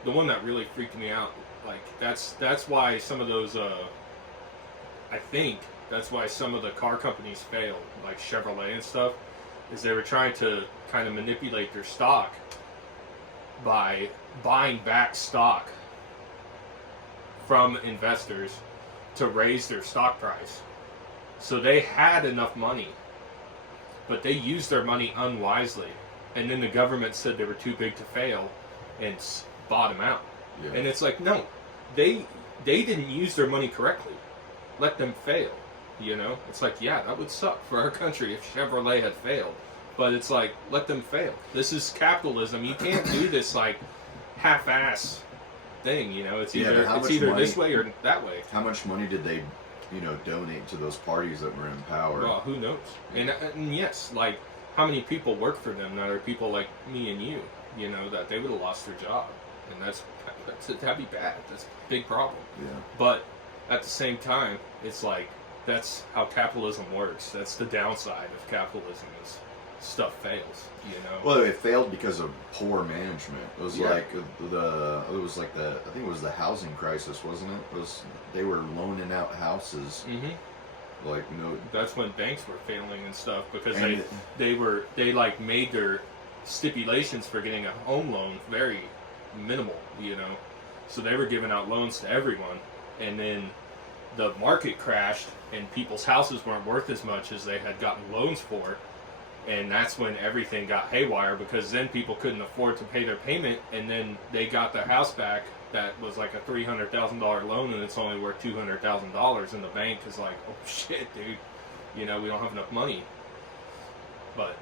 the one that really freaked me out. Like that's why some of those, I think that's why some of the car companies failed, like Chevrolet and stuff, is they were trying to kind of manipulate their stock by buying back stock from investors to raise their stock price. So they had enough money, but they used their money unwisely, and then the government said they were too big to fail and bought them out. Yeah. And it's like, no, they didn't use their money correctly. Let them fail. You know, it's like, yeah, that would suck for our country if Chevrolet had failed, but it's like, let them fail. This is capitalism. You can't do this like half-ass thing. You know, it's either this way or that way. How much money did they, you know, donate to those parties that were in power? Well, who knows? And yes, like how many people work for them that are people like me and you? You know, that they would have lost their job, and that'd be bad. That's a big problem. Yeah. But at the same time, it's like, that's how capitalism works. That's the downside of capitalism, is stuff fails, you know? Well, it failed because of poor management. It was Yeah. I think it was the housing crisis, wasn't it? They were loaning out houses, Mm-hmm. like, you know. That's when banks were failing and stuff, because And they like made their stipulations for getting a home loan very minimal, you know? So they were giving out loans to everyone, and then the market crashed and people's houses weren't worth as much as they had gotten loans for, and that's when everything got haywire, because then people couldn't afford to pay their payment, and then they got their house back that was like a $300,000 loan, and it's only worth $200,000, and the bank is like, oh shit, dude, you know, we don't have enough money. But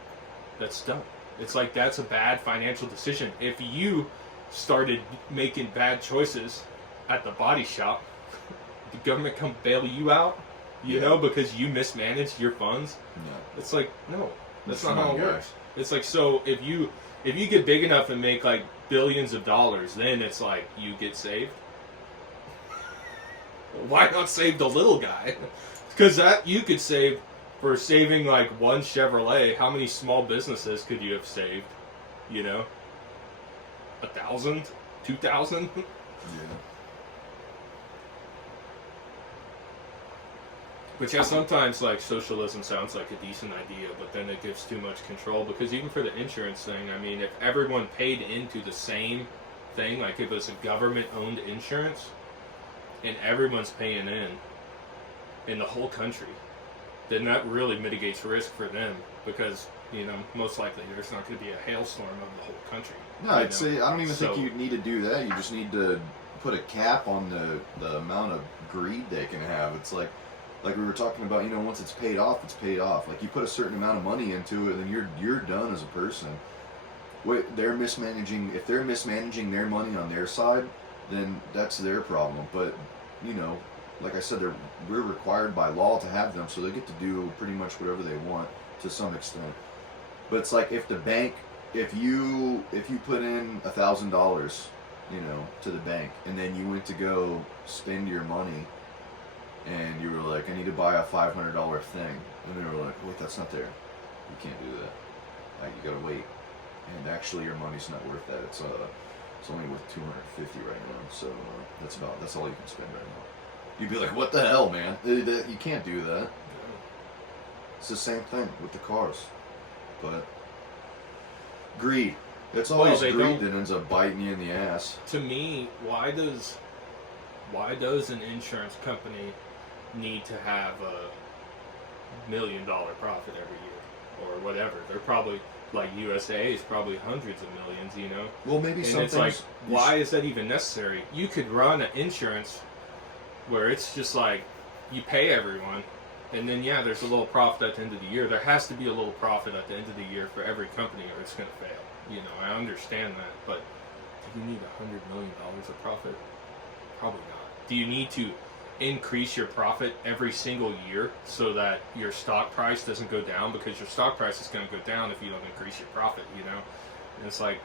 that's dumb. It's like, that's a bad financial decision. If you started making bad choices at the body shop, the government come bail you out, you know, because you mismanaged your funds. No. It's like, no, that's not Come how on, it guys. works. It's like, so if you get big enough and make like billions of dollars, then it's like you get saved. Why not save the little guy? Because that you could save, for saving like one Chevrolet, how many small businesses could you have saved? You know, 1,000, 2,000. Yeah. Which, yeah, sometimes like socialism sounds like a decent idea, but then it gives too much control. Because even for the insurance thing, I mean, if everyone paid into the same thing, like if it was a government-owned insurance, and everyone's paying in the whole country, then that really mitigates risk for them, because, you know, most likely there's not going to be a hailstorm over the whole country. No, I'd say I don't even think you need to do that. You just need to put a cap on the amount of greed they can have. It's like we were talking about, you know, once it's paid off, it's paid off. Like, you put a certain amount of money into it, then you're done as a person. If they're mismanaging their money on their side, then that's their problem. But, you know, like I said, we're required by law to have them, so they get to do pretty much whatever they want to some extent. But it's like if the bank, if you put in $1,000, you know, to the bank, and then you went to go spend your money, and you were like, I need to buy a $500 thing, and they were like, wait, that's not there. You can't do that. Like, you gotta wait. And actually, your money's not worth that. It's only worth $250 right now. So that's all you can spend right now. You'd be like, what the hell, man? You can't do that. It's the same thing with the cars, but greed. It's always greed that ends up biting you in the ass. To me, why does an insurance company need to have $1 million profit every year or whatever? They're probably, like, USA is probably hundreds of millions, you know. Well, maybe and it's like, why is that even necessary? You could run an insurance where it's just like you pay everyone, and then yeah, there's a little profit at the end of the year. There has to be a little profit at the end of the year for every company, or it's going to fail. You know, I understand that, but do you need $100 million of profit? Probably not. Do you need to increase your profit every single year so that your stock price doesn't go down? Because your stock price is going to go down if you don't increase your profit, you know? And it's like,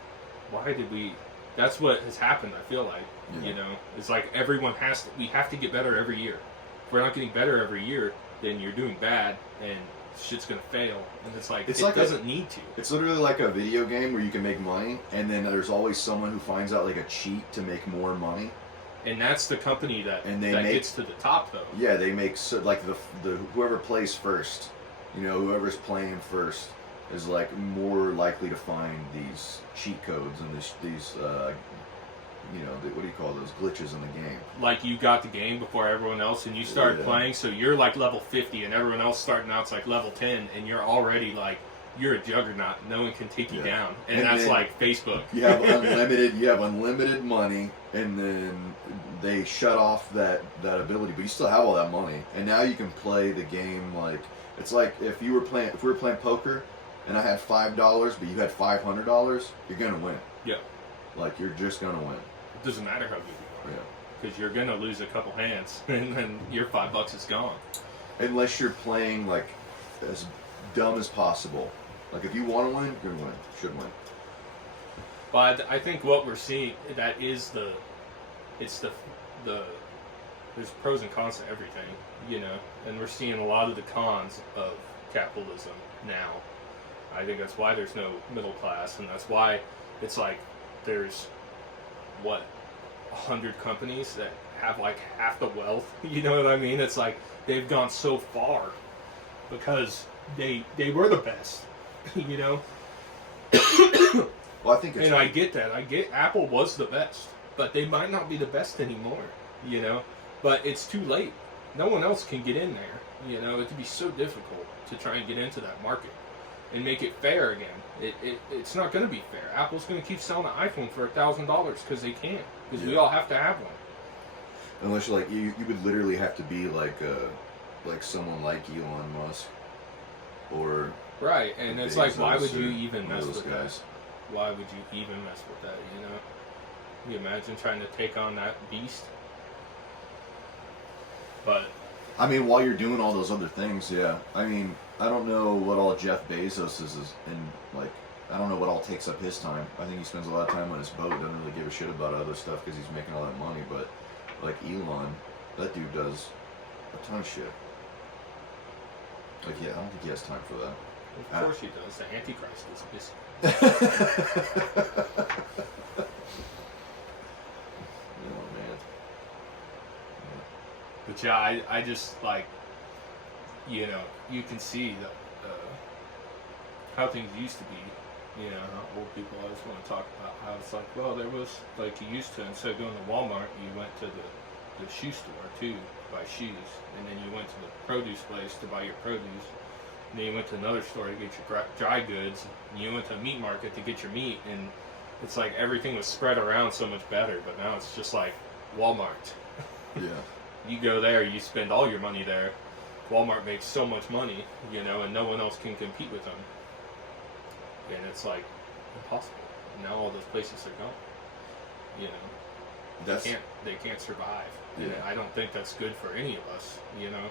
why did we... That's what has happened, I feel like, you know? It's like everyone has to... We have to get better every year. If we're not getting better every year, then you're doing bad, and shit's going to fail. And it's like, it doesn't need to. It's literally like a video game where you can make money, and then there's always someone who finds out, like, a cheat to make more money. And that's the company that gets to the top, though. Yeah, they make like the whoever plays first, you know, whoever's playing first is like more likely to find these cheat codes and these you know, what do you call those, glitches in the game? Like, you got the game before everyone else, and you started playing, so you're like level 50, and everyone else starting out's like level 10, and you're already like, you're a juggernaut. No one can take you down, and that's like Facebook. You have unlimited money, and then they shut off that ability, but you still have all that money, and now you can play the game like it's like if we were playing poker, and I had $5, but you had $500, you're gonna win. Yeah. Like, you're just gonna win. It doesn't matter how good you are. Yeah. Because you're gonna lose a couple hands, and then your $5 is gone. Unless you're playing like as dumb as possible. Like, if you want to win, you're gonna win. You should win. But I think what we're seeing, that is there's pros and cons to everything, you know, and we're seeing a lot of the cons of capitalism now. I think that's why there's no middle class, and that's why it's like there's 100 companies that have like half the wealth. You know what I mean? It's like they've gone so far because they were the best. You know. Well, I think it's... And I get that. I get Apple was the best, but they might not be the best anymore. You know, but it's too late. No one else can get in there. You know, it'd be so difficult to try and get into that market and make it fair again. It's not going to be fair. Apple's going to keep selling an iPhone for $1,000 because they can't. Because we all have to have one. Unless you're like you would literally have to be like someone like Elon Musk or right. And it's like, why would you even mess with guys? That? Why would you even mess with that? You know, can you imagine trying to take on that beast? But I mean, while you're doing all those other things, yeah. I mean, I don't know what all Jeff Bezos is in, like, I don't know what all takes up his time. I think he spends a lot of time on his boat, doesn't really give a shit about other stuff because he's making all that money, but, like, Elon, that dude does a ton of shit. Like, yeah, I don't think he has time for that. Of course he does. The Antichrist is busy. Oh, man. But yeah, I just, like, you know, you can see the, how things used to be. You know, how old people always want to talk about how it's like, well, there was, like, you used to, instead of going to Walmart, you went to the shoe store, too, to buy shoes. And then you went to the produce place to buy your produce. And then you went to another store to get your dry goods. And you went to a meat market to get your meat. And it's like everything was spread around so much better. But now it's just like Walmart. Yeah. You go there, you spend all your money there. Walmart makes so much money, you know, and no one else can compete with them. And it's like impossible. And now all those places are gone. You know. That's they can't survive. And Yeah. I don't think that's good for any of us, you know,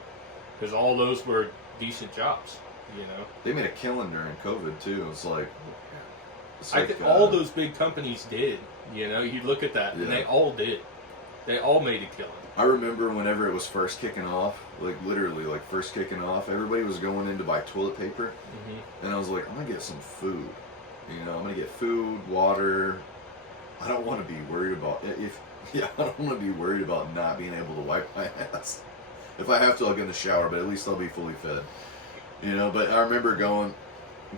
because all those were decent jobs, you know. they made a killing during COVID too. It's like All those big companies did, you know. You look at that, and Yeah. they all did. They all made a killing. I remember whenever it was first kicking off, like literally like first kicking off, everybody was going in to buy toilet paper, and I was like, I'm gonna get some food. You know, I'm gonna get food, water. I don't want to be worried about I don't want to be worried about not being able to wipe my ass. If I have to, I'll get in the shower, but at least I'll be fully fed. You know, but I remember going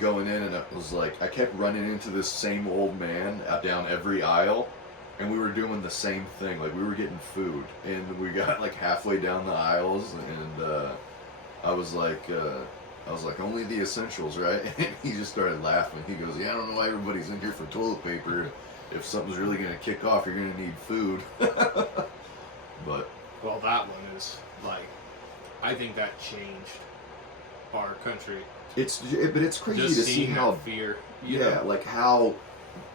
in, and it was like I kept running into this same old man down every aisle, and we were doing the same thing. Like we were getting food, and we got like halfway down the aisles, and I was like, only the essentials, right? And he just started laughing. He goes, yeah, I don't know why everybody's in here for toilet paper. If something's really gonna kick off, you're gonna need food. But Well, that one is like, I think that changed our country. but it's crazy Just to see seeing how that fear. You yeah, know? like how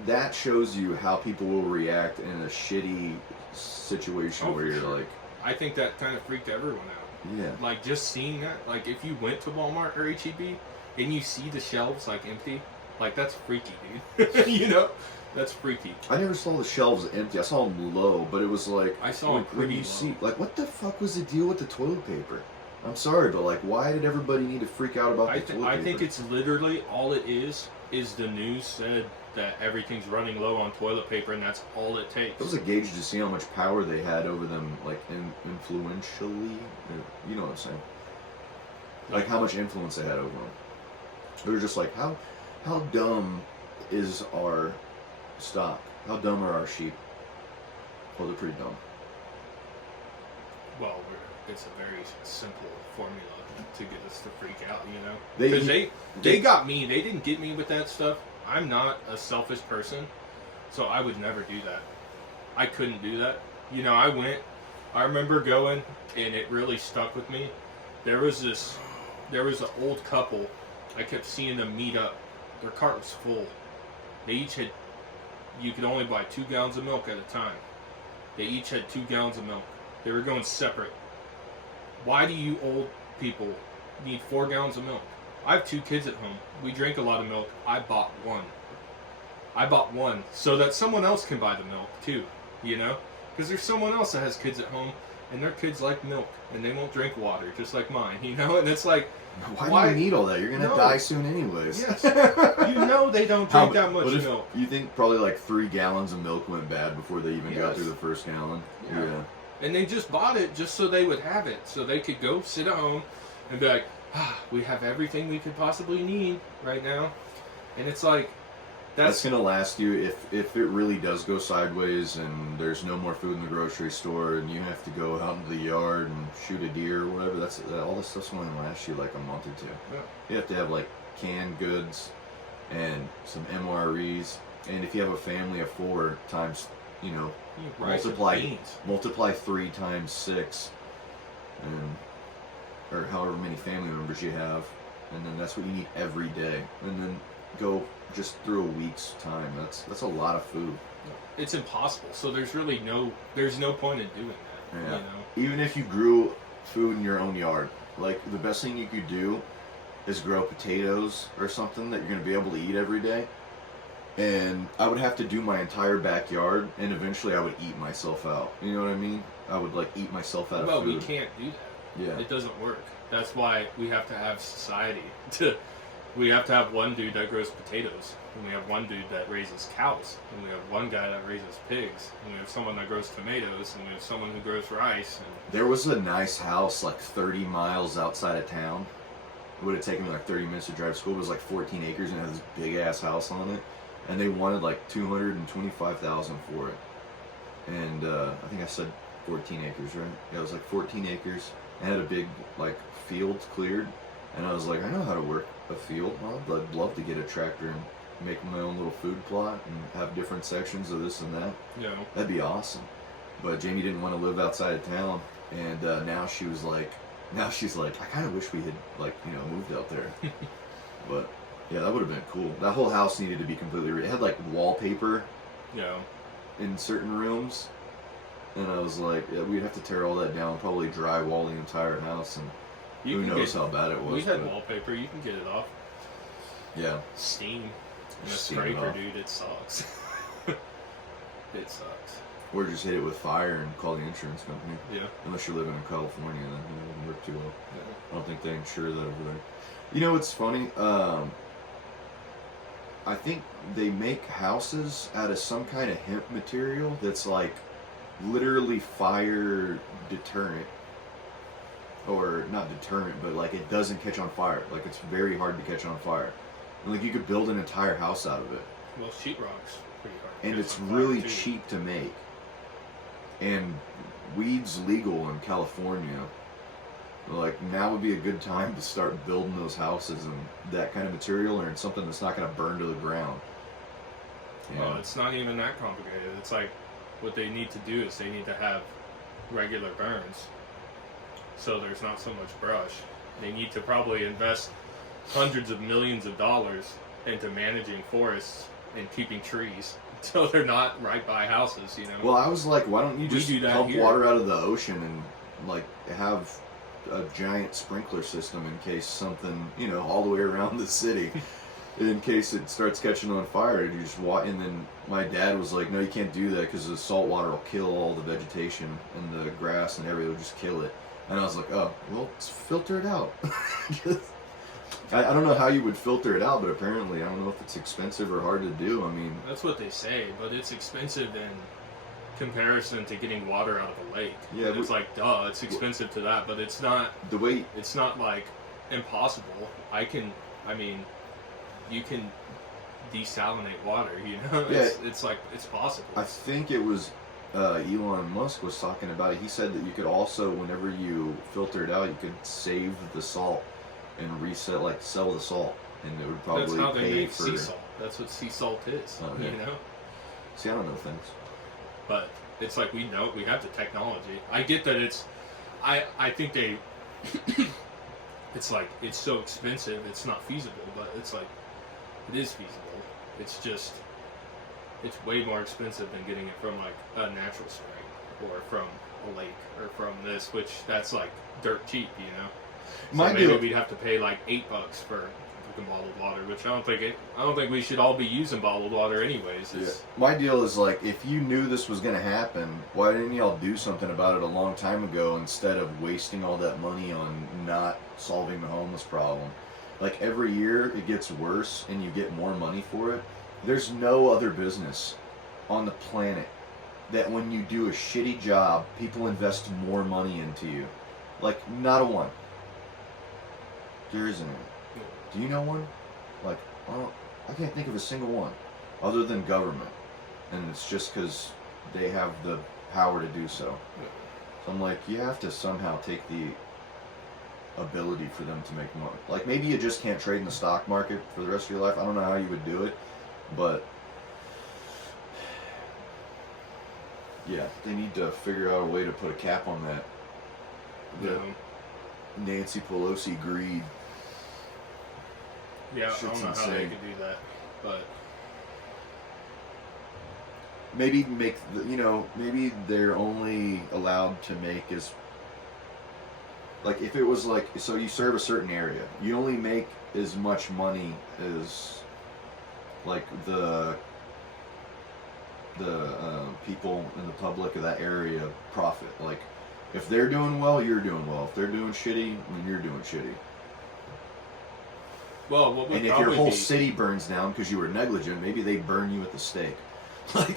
that shows you how people will react in a shitty situation Oh, where for you're sure. like, I think that kind of freaked everyone out. yeah, Like just seeing that, like if you went to Walmart or HEB and you see the shelves like empty, like that's freaky, dude. You know, that's freaky. I never saw the shelves empty. I saw them low, but it was like I saw when, them pretty when you low. see like what the fuck was the deal with the toilet paper? I'm sorry, but like why did everybody need to freak out about the toilet I paper? think it's literally all it is the news said that everything's running low on toilet paper and that's all it takes. It was a gauge to see how much power they had over them, like influentially. You know what I'm saying? Like how much influence they had over them. They were just like, how dumb is our stock? How dumb are our sheep? Well, they're pretty dumb. Well, it's a very simple formula to get us to freak out, you know? They- Because they got me. They didn't get me with that stuff. I'm not a selfish person, so I would never do that. I couldn't do that. You know, I remember going, and it really stuck with me. There was an old couple. I kept seeing them meet up. Their cart was full. They each had, you could only buy 2 gallons of milk at a time. They each had 2 gallons of milk. They were going separate. Why do you old people need 4 gallons of milk? I have 2 kids at home. We drink a lot of milk. I bought one so that someone else can buy the milk too, you know? Because there's someone else that has kids at home and their kids like milk and they won't drink water just like mine, you know? And it's like, Why do you need all that? You're gonna No. die soon anyways. yes, you know they don't drink that much what if milk. You think probably like 3 gallons of milk went bad before they even got Yes. through the first gallon? Yeah. And they just bought it just so they would have it, so they could go sit at home and be like, we have everything we could possibly need right now. And it's like, That's gonna last you if it really does go sideways and there's no more food in the grocery store and you have to go out into the yard and shoot a deer or whatever. That's all this stuff's gonna last you like a month or 2. Yeah. You have to have like canned goods and some MREs, and if you have a family of 4 times, you know, rice and multiply beans. multiply 3 times 6, and or however many family members you have, and then that's what you need every day, and then go just through a week's time. That's a lot of food. It's impossible. So there's really no point in doing that. Yeah. You know? Even if you grew food in your own yard, like the best thing you could do is grow potatoes or something that you're going to be able to eat every day. And I would have to do my entire backyard, and eventually I would eat myself out. You know what I mean? I would like eat myself out Well, of food. we can't do that. Yeah. It doesn't work. That's why we have to have society. We have to have one dude that grows potatoes, and we have one dude that raises cows, and we have one guy that raises pigs, and we have someone that grows tomatoes, and we have someone who grows rice. And There was a nice house like 30 miles outside of town. It would have taken me like 30 minutes to drive to school. It was like 14 acres and it had this big ass house on it. And they wanted like $225,000 for it. And I think I said 14 acres, right? Yeah, it was like 14 acres. It had a big like field cleared. And I was like, I know how to work a field. Well, I'd love to get a tractor and make my own little food plot and have different sections of this and that. you know, That'd be awesome. But Jamie didn't want to live outside of town, and now she's like, I kind of wish we had like moved out there. But yeah, that would have been cool. That whole house needed to be completely. It had like wallpaper you know, in certain rooms, And I was like, yeah, we'd have to tear all that down, probably drywall the entire house, and You who can knows get- how bad it was. We had but wallpaper. You can get it off. yeah, Steam. And a Steam it scraper, off. dude. It sucks. It sucks. or just hit it with fire and call the insurance company. Yeah. Unless you're living in California, then it wouldn't work too well. Yeah. I don't think they insure that over there. You know what's funny? I think they make houses out of some kind of hemp material that's like literally fire deterrent. Or not deterrent, but like it doesn't catch on fire. Like it's very hard to catch on fire. And like you could build an entire house out of it. Well, sheetrock's pretty hard. to And get it's on fire, really too. cheap to make. And weed's legal in California. Like now would be a good time to start building those houses and that kind of material, or in something that's not going to burn to the ground. Well, it's not even that complicated. It's like what they need to do is they need to have regular burns, so there's not so much brush. They need to probably invest hundreds of millions of dollars into managing forests and keeping trees, so they're not right by houses. You know. Well, I was like, why don't you We just do that pump here. water out of the ocean and like have a giant sprinkler system in case something, you know, all the way around the city, in case it starts catching on fire. And you just and then my dad was like, no, you can't do that because the salt water will kill all the vegetation and the grass and everything. It'll just kill it. And I was like, oh, well, let's filter it out. I don't know how you would filter it out, but apparently, I don't know if it's expensive or hard to do. I mean, That's what they say, but it's expensive in comparison to getting water out of a lake. Yeah, It's like, duh, it's expensive to that, but it's not. the way It's not like impossible. You can desalinate water, you know? Yeah. It's like, it's possible. I think it was Elon Musk was talking about it. He said that you could also, whenever you filter it out, you could save the salt and reset, like sell the salt, and it would probably That's how they pay make for. sea salt. That's what sea salt is, Oh, yeah. you know? See, I don't know things. But it's like we have the technology. I get that I think they, it's like, it's so expensive, it's not feasible, but it's like, it is feasible. It's just, it's way more expensive than getting it from like a natural spring or from a lake or from this, which that's like dirt cheap, you know? So My maybe deal- we'd have to pay like $8 for fucking bottled water, which I don't think we should all be using bottled water anyways. Yeah. My deal is like, if you knew this was going to happen, why didn't y'all do something about it a long time ago instead of wasting all that money on not solving the homeless problem? Like every year it gets worse and you get more money for it. There's no other business on the planet that when you do a shitty job, people invest more money into you. Like, not a one. There isn't any. Do you know one? Like, I can't think of a single one other than government. And it's just because they have the power to do so. So I'm like, you have to somehow take the ability for them to make money. Like, maybe you just can't trade in the stock market for the rest of your life. I don't know how you would do it, but yeah, they need to figure out a way to put a cap on that. The Nancy Pelosi greed. Yeah, I Shit's don't know how they insane. could do that, but Maybe maybe they're only allowed to make as, like, if it was like, so you serve a certain area, you only make as much money as like the people in the public of that area profit. Like, if they're doing well, you're doing well. If they're doing shitty, then you're doing shitty. well, what would And if probably your whole be, city burns down because you were negligent, maybe they burn you at the stake. Like,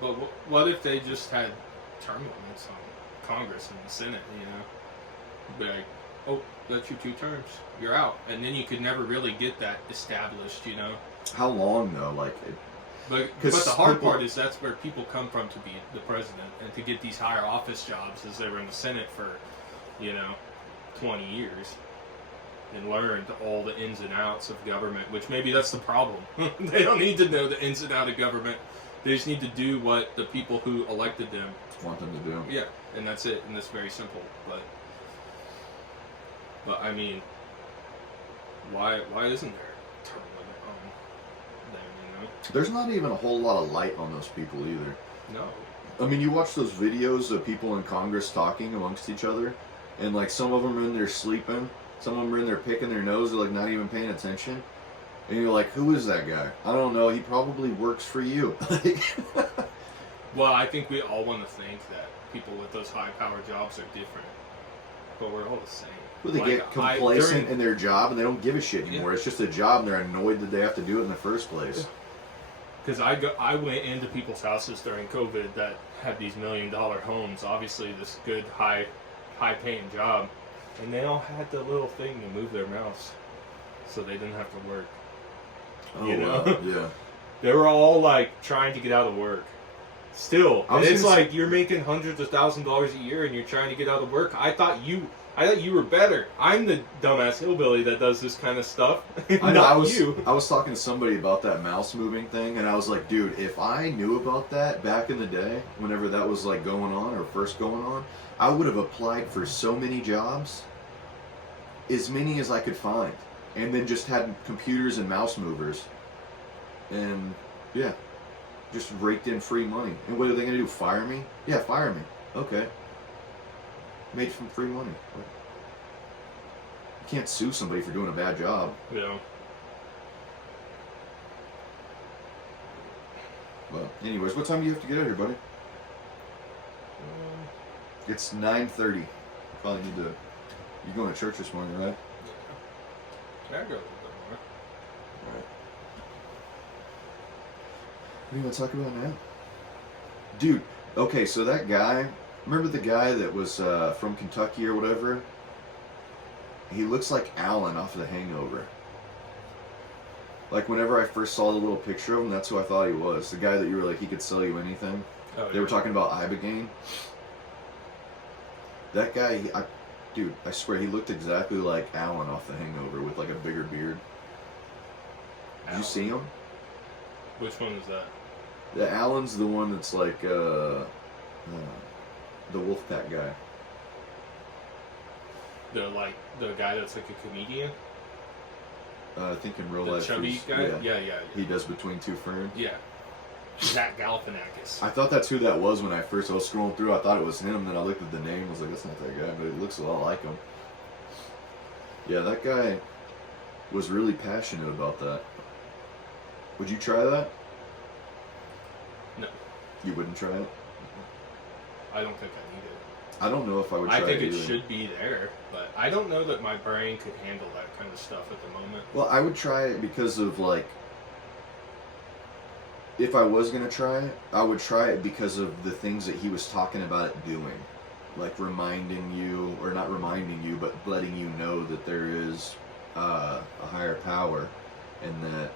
but what if they just had term limits on Congress and the Senate? You know, be like, oh, that's your 2 terms, you're out, and then you could never really get that established. You know. how long though? Like, But 'Cause the hard people- part is that's where people come from to be the president and to get these higher office jobs, as they were in the Senate for, 20 years, and learned all the ins and outs of government. Which maybe that's the problem. They don't need to know the ins and out of government. They just need to do what the people who elected them. want them to do. Yeah, and that's it. And that's very simple. But I mean, why isn't there a term limit on them? There's not even a whole lot of light on those people either. No. I mean, you watch those videos of people in Congress talking amongst each other, and like some of them are in there sleeping, some of them are in there picking their nose, or like not even paying attention. And you're like, who is that guy? I don't know. He probably works for you. Well, I think we all want to think that people with those high-power jobs are different, but we're all the same. Well, they get complacent in their job and they don't give a shit anymore. It's just a job and they're annoyed that they have to do it in the first place. Because I went into people's houses during COVID that had these $1 million homes, obviously this good, high-paying job, and they all had the little thing to move their mouse, so they didn't have to work. Oh, You know? wow. Yeah. They were all like trying to get out of work. Still, I was it's gonna like you're making hundreds of $1,000s a year and you're trying to get out of work. I thought you were better. I'm the dumbass hillbilly that does this kind of stuff. I know. Not you. I was talking to somebody about that mouse moving thing, and I was like, dude, if I knew about that back in the day, whenever that was like going on or first going on, I would have applied for so many jobs, as many as I could find, and then just had computers and mouse movers, and yeah, just raked in free money. And what are they gonna do? Fire me? Yeah, fire me. Okay. Made some free money. You can't sue somebody for doing a bad job. Yeah. Well, anyways, what time do you have to get out here, buddy? It's 9:30. Probably need to. You're going to church this morning, right? Yeah. I go a little bit more. Alright. What do you want to talk about now? Dude, okay, so that guy, remember the guy that was from Kentucky or whatever? He looks like Alan off of The Hangover. Like, whenever I first saw the little picture of him, that's who I thought he was. The guy that you were like, he could sell you anything. Oh, They were talking about Ibogaine. That guy, dude, I swear, he looked exactly like Alan off The Hangover with like a bigger beard. Did you see him? Which one is that? The Alan's the one that's like the Wolfpack guy. The guy that's like a comedian? I think in real The life, chubby he's- guy? Yeah. he does Between Two Ferns. Yeah. Zach Galifianakis. I thought that's who that was when I was scrolling through. I thought it was him. Then I looked at the name. I was like, that's not that guy, but it looks a lot like him. Yeah, that guy was really passionate about that. Would you try that? No. You wouldn't try it? I don't think I need it. I don't know if I would try I think it it either. should be there, but I don't know that my brain could handle that kind of stuff at the moment. Well, I would try it because of like, if I was gonna try it, I would try it because of the things that he was talking about it doing, like reminding you, or not reminding you, but letting you know that there is a higher power, and that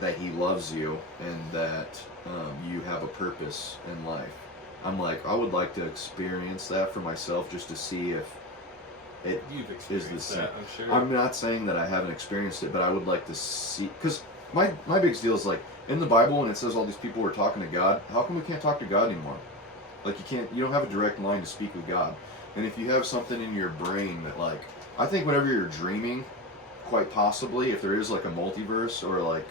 that he loves you, and that you have a purpose in life. I'm like, I would like to experience that for myself, just to see if it You've is the experienced same. that, I'm sure. I'm not saying that I haven't experienced it, but I would like to see, because my biggest deal is like, in the Bible when it says all these people were talking to God, how come we can't talk to God anymore? Like, you don't have a direct line to speak with God. And if you have something in your brain that, like, I think whenever you're dreaming, quite possibly, if there is like a multiverse, or like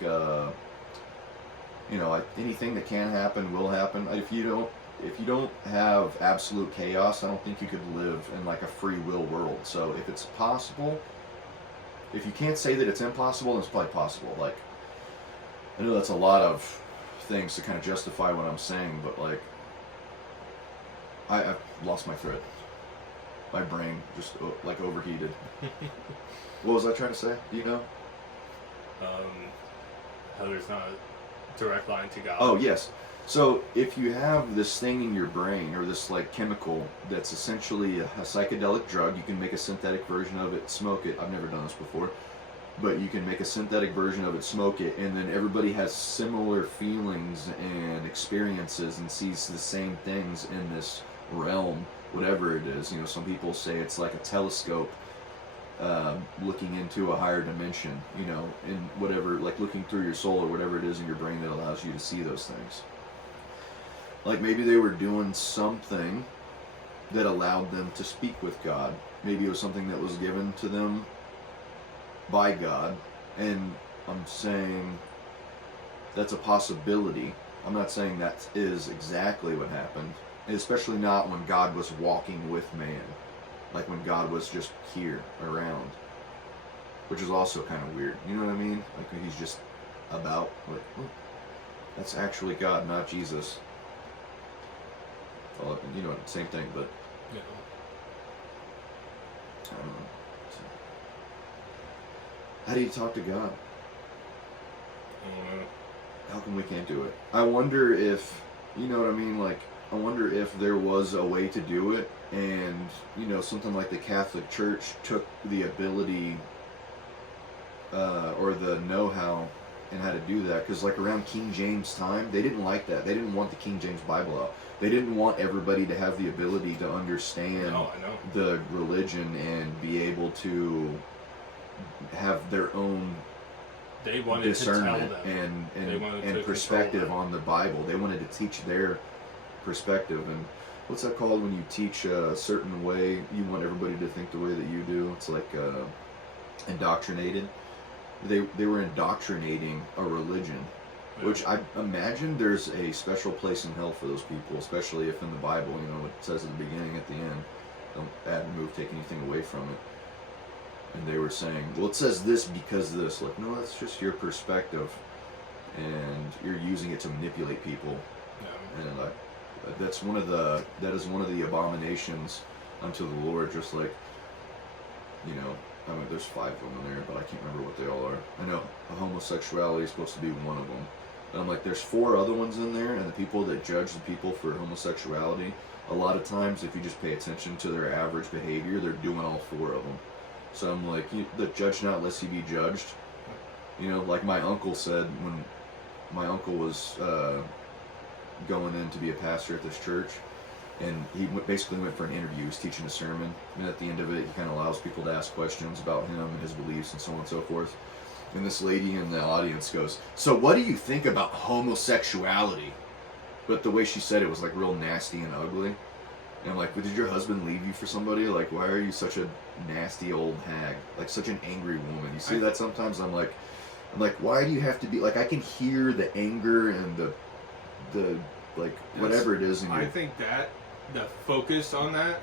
like anything that can happen will happen. If you don't have absolute chaos, I don't think you could live in like a free will world. So if it's possible, if you can't say that it's impossible, then it's probably possible. Like, I know that's a lot of things to kind of justify what I'm saying, but like, I've lost my thread. My brain just like overheated. What was I trying to say? Do you know? How there's not a direct line to God. Oh, yes. So if you have this thing in your brain, or this like chemical that's essentially a psychedelic drug, you can make a synthetic version of it, smoke it. I've never done this before, but you can make a synthetic version of it, smoke it, and then everybody has similar feelings and experiences and sees the same things in this realm, whatever it is. Some people say it's like a telescope looking into a higher dimension, in whatever, like looking through your soul or whatever it is in your brain that allows you to see those things. Like maybe they were doing something that allowed them to speak with God. Maybe it was something that was given to them by God, and I'm saying that's a possibility. I'm not saying that is exactly what happened, especially not when God was walking with man, like when God was just here around, which is also kind of weird. You know what I mean? Like when he's just about, like, oh, that's actually God, not Jesus. Well, you know, same thing, but Yeah. I don't know. So, how do you talk to God? How come we can't do it? I wonder if, you know what I mean, like, I wonder if there was a way to do it, and, you know, something like the Catholic Church took the ability, or the know-how in how to do that, because, like, around King James time, they didn't like that. They didn't want the King James Bible out. They didn't want everybody to have the ability to understand No, I know. the religion and be able to have their own They wanted to tell discernment them. They wanted and to perspective control on the Bible. They wanted to teach their perspective. And what's that called when you teach a certain way? You want everybody to think the way that you do. It's like indoctrinated. They were indoctrinating a religion, Yeah. which I imagine there's a special place in hell for those people, especially if in the Bible, you know, it says at the beginning, at the end, don't add, remove, take anything away from it. And they were saying, well, it says this because this. Like, no, that's just your perspective, and you're using it to manipulate people. Yeah. And that is one of the abominations unto the Lord. Just like, you know, I mean, there's 5 of them in there, but I can't remember what they all are. I know homosexuality is supposed to be one of them, but I'm like, there's 4 other ones in there, and the people that judge the people for homosexuality, a lot of times, if you just pay attention to their average behavior, they're doing all 4 of them. So I'm like, the judge not lest he be judged. You know, like my uncle said when my uncle was going in to be a pastor at this church, and he basically went for an interview. He was teaching a sermon, and at the end of it, he kind of allows people to ask questions about him and his beliefs and so on and so forth. And this lady in the audience goes, "So what do you think about homosexuality?" But the way she said it was like real nasty and ugly. And I'm like, "But did your husband leave you for somebody? Like, why are you such a nasty old hag? Like, such an angry woman?" You see that sometimes? I'm like, why do you have to be like? I can hear the anger and the like whatever it is in you. I think that the focus on that,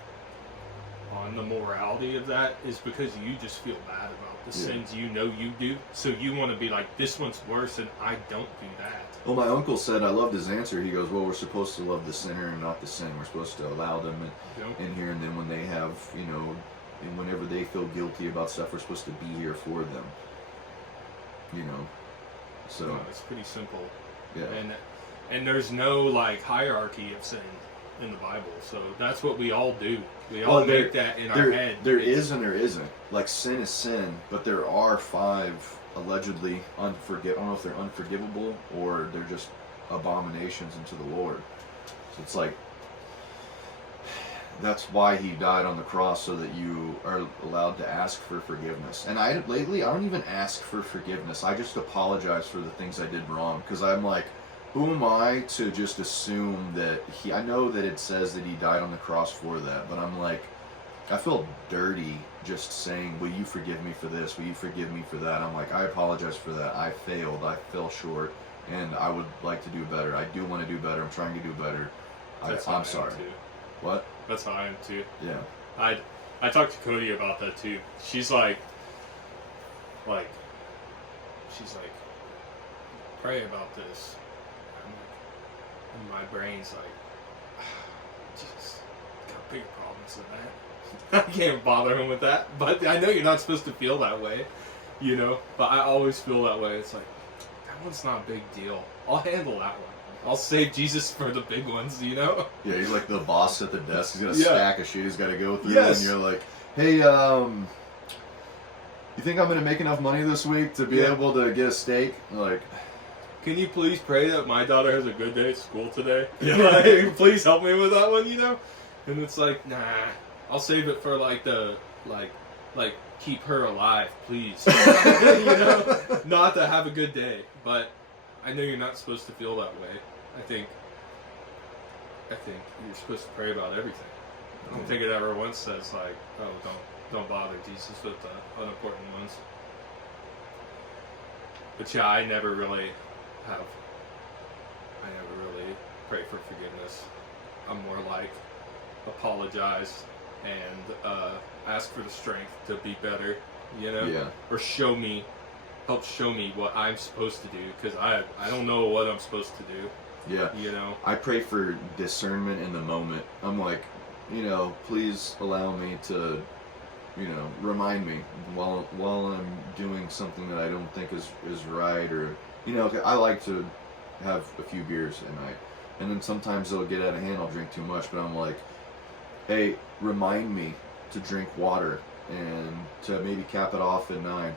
on the morality of that, is because you just feel bad about the sins you know you do. So you want to be like, this one's worse, and I don't do that. Well, my uncle said, I loved his answer. He goes, well, we're supposed to love the sinner and not the sin. We're supposed to allow them in here, and then when they have, you know, and whenever they feel guilty about stuff, we're supposed to be here for them. You know, so No, it's pretty simple. yeah. And there's no like hierarchy of sin in the Bible, so that's what we all do. We all make that in our head. There is and there isn't. Like, sin is sin, but there are 5 allegedly I don't know if they're unforgivable or they're just abominations unto the Lord. So it's like, that's why he died on the cross, so that you are allowed to ask for forgiveness. And lately I don't even ask for forgiveness. I just apologize for the things I did wrong, because I'm like, who am I to just assume that I know that it says that he died on the cross for that, but I'm like, I feel dirty just saying, will you forgive me for this? Will you forgive me for that? I'm like, I apologize for that. I failed. I fell short, and I would like to do better. I do want to do better. I'm trying to do better. I'm sorry. Too. What? That's how I am too. Yeah. I talked to Cody about that too. She's like, pray about this. And my brain's like, Jesus, got bigger problems than that. I can't bother him with that. But I know you're not supposed to feel that way, you know. But I always feel that way. It's like, that one's not a big deal. I'll handle that one. I'll save Jesus for the big ones, you know. Yeah, he's like the boss at the desk. He's got a Yeah. stack of shit he's got to go through, Yes. and you're like, hey, you think I'm gonna make enough money this week to be able to get a steak? Like, Can you please pray that my daughter has a good day at school today? Yeah. Like, please help me with that one, you know? And it's like, nah, I'll save it for like keep her alive, please. You know? Not to have a good day, but I know you're not supposed to feel that way. I think you're supposed to pray about everything. I don't think it ever once says like, oh, don't bother Jesus with the unimportant ones. But yeah, I never really have I never really pray for forgiveness. I'm more like apologize and ask for the strength to be better, you know? Yeah. Or help show me what I'm supposed to do, because I don't know what I'm supposed to do, Yeah. you know? I pray for discernment in the moment. I'm like, please allow me to, remind me while I'm doing something that I don't think is right, or, I like to have a few beers at night. And then sometimes they'll get out of hand, I'll drink too much, but I'm like, hey, remind me to drink water and to maybe cap it off at 9.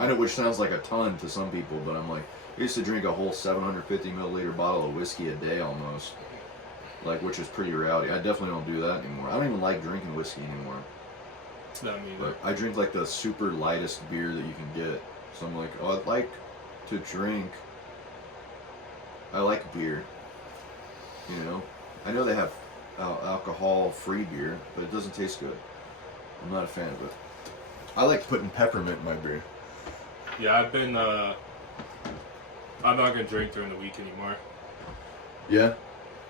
I know, which sounds like a ton to some people, but I'm like, I used to drink a whole 750 milliliter bottle of whiskey a day almost, which is pretty rowdy. I definitely don't do that anymore. I don't even like drinking whiskey anymore. Not me either. But I drink like the super lightest beer that you can get. So I'm like, I'd like to drink. I like beer. I know they have alcohol-free beer, but it doesn't taste good. I'm not a fan of it. I like putting peppermint in my beer. Yeah, I'm not gonna drink during the week anymore. Yeah?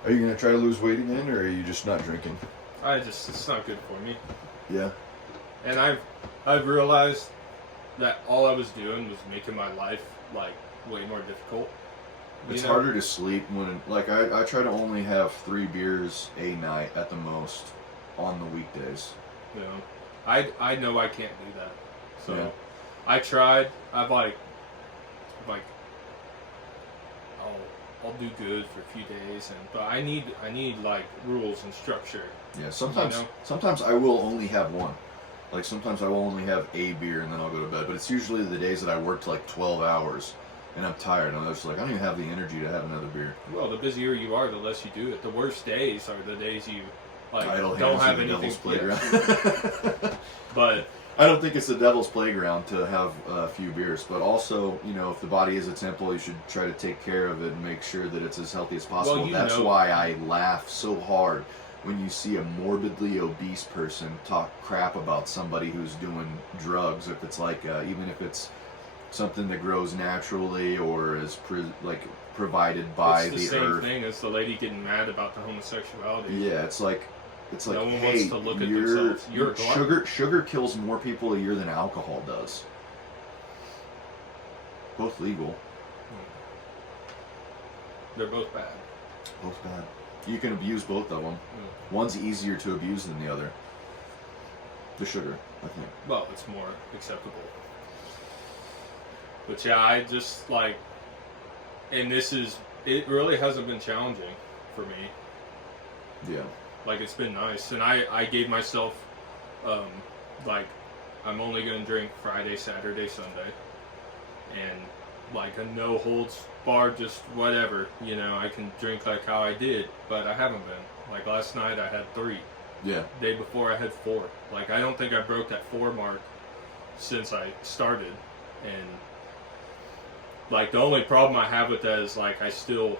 Are you gonna try to lose weight again, or are you just not drinking? It's not good for me. Yeah. And I've realized that all I was doing was making my life way more difficult. It's harder to sleep when I try to only have 3 beers a night at the most on the weekdays. I know I can't do that. So yeah. I tried. I'll do good for a few days, but I need rules and structure. Yeah, sometimes I will only have one. Sometimes I will only have a beer and then I'll go to bed. But it's usually the days that I worked 12 hours and I'm tired. And I'm just I don't even have the energy to have another beer. Well, the busier you are, the less you do it. The worst days are the days you idle don't hands have in the anything. Devil's playground. But I don't think it's the devil's playground to have a few beers. But also, if the body is a temple, you should try to take care of it and make sure that it's as healthy as possible. Well, That's why I laugh so hard when you see a morbidly obese person talk crap about somebody who's doing drugs, if it's even if it's something that grows naturally or is provided by it's the same thing as the lady getting mad about the homosexuality. Yeah, it's like, no one hey, wants to look at themselves. Sugar kills more people a year than alcohol does. Both legal. They're both bad. Both bad. You can abuse both of them. One's easier to abuse than the other. The sugar, I think. Well, it's more acceptable. But yeah, I just and it really hasn't been challenging for me. Yeah. It's been nice. And I gave myself, I'm only going to drink Friday, Saturday, Sunday. And a no holds barred, just whatever, I can drink how I did, but I haven't been. Last night I had 3. Yeah. Day before I had 4. I don't think I broke that 4 mark since I started. And the only problem I have with that is I still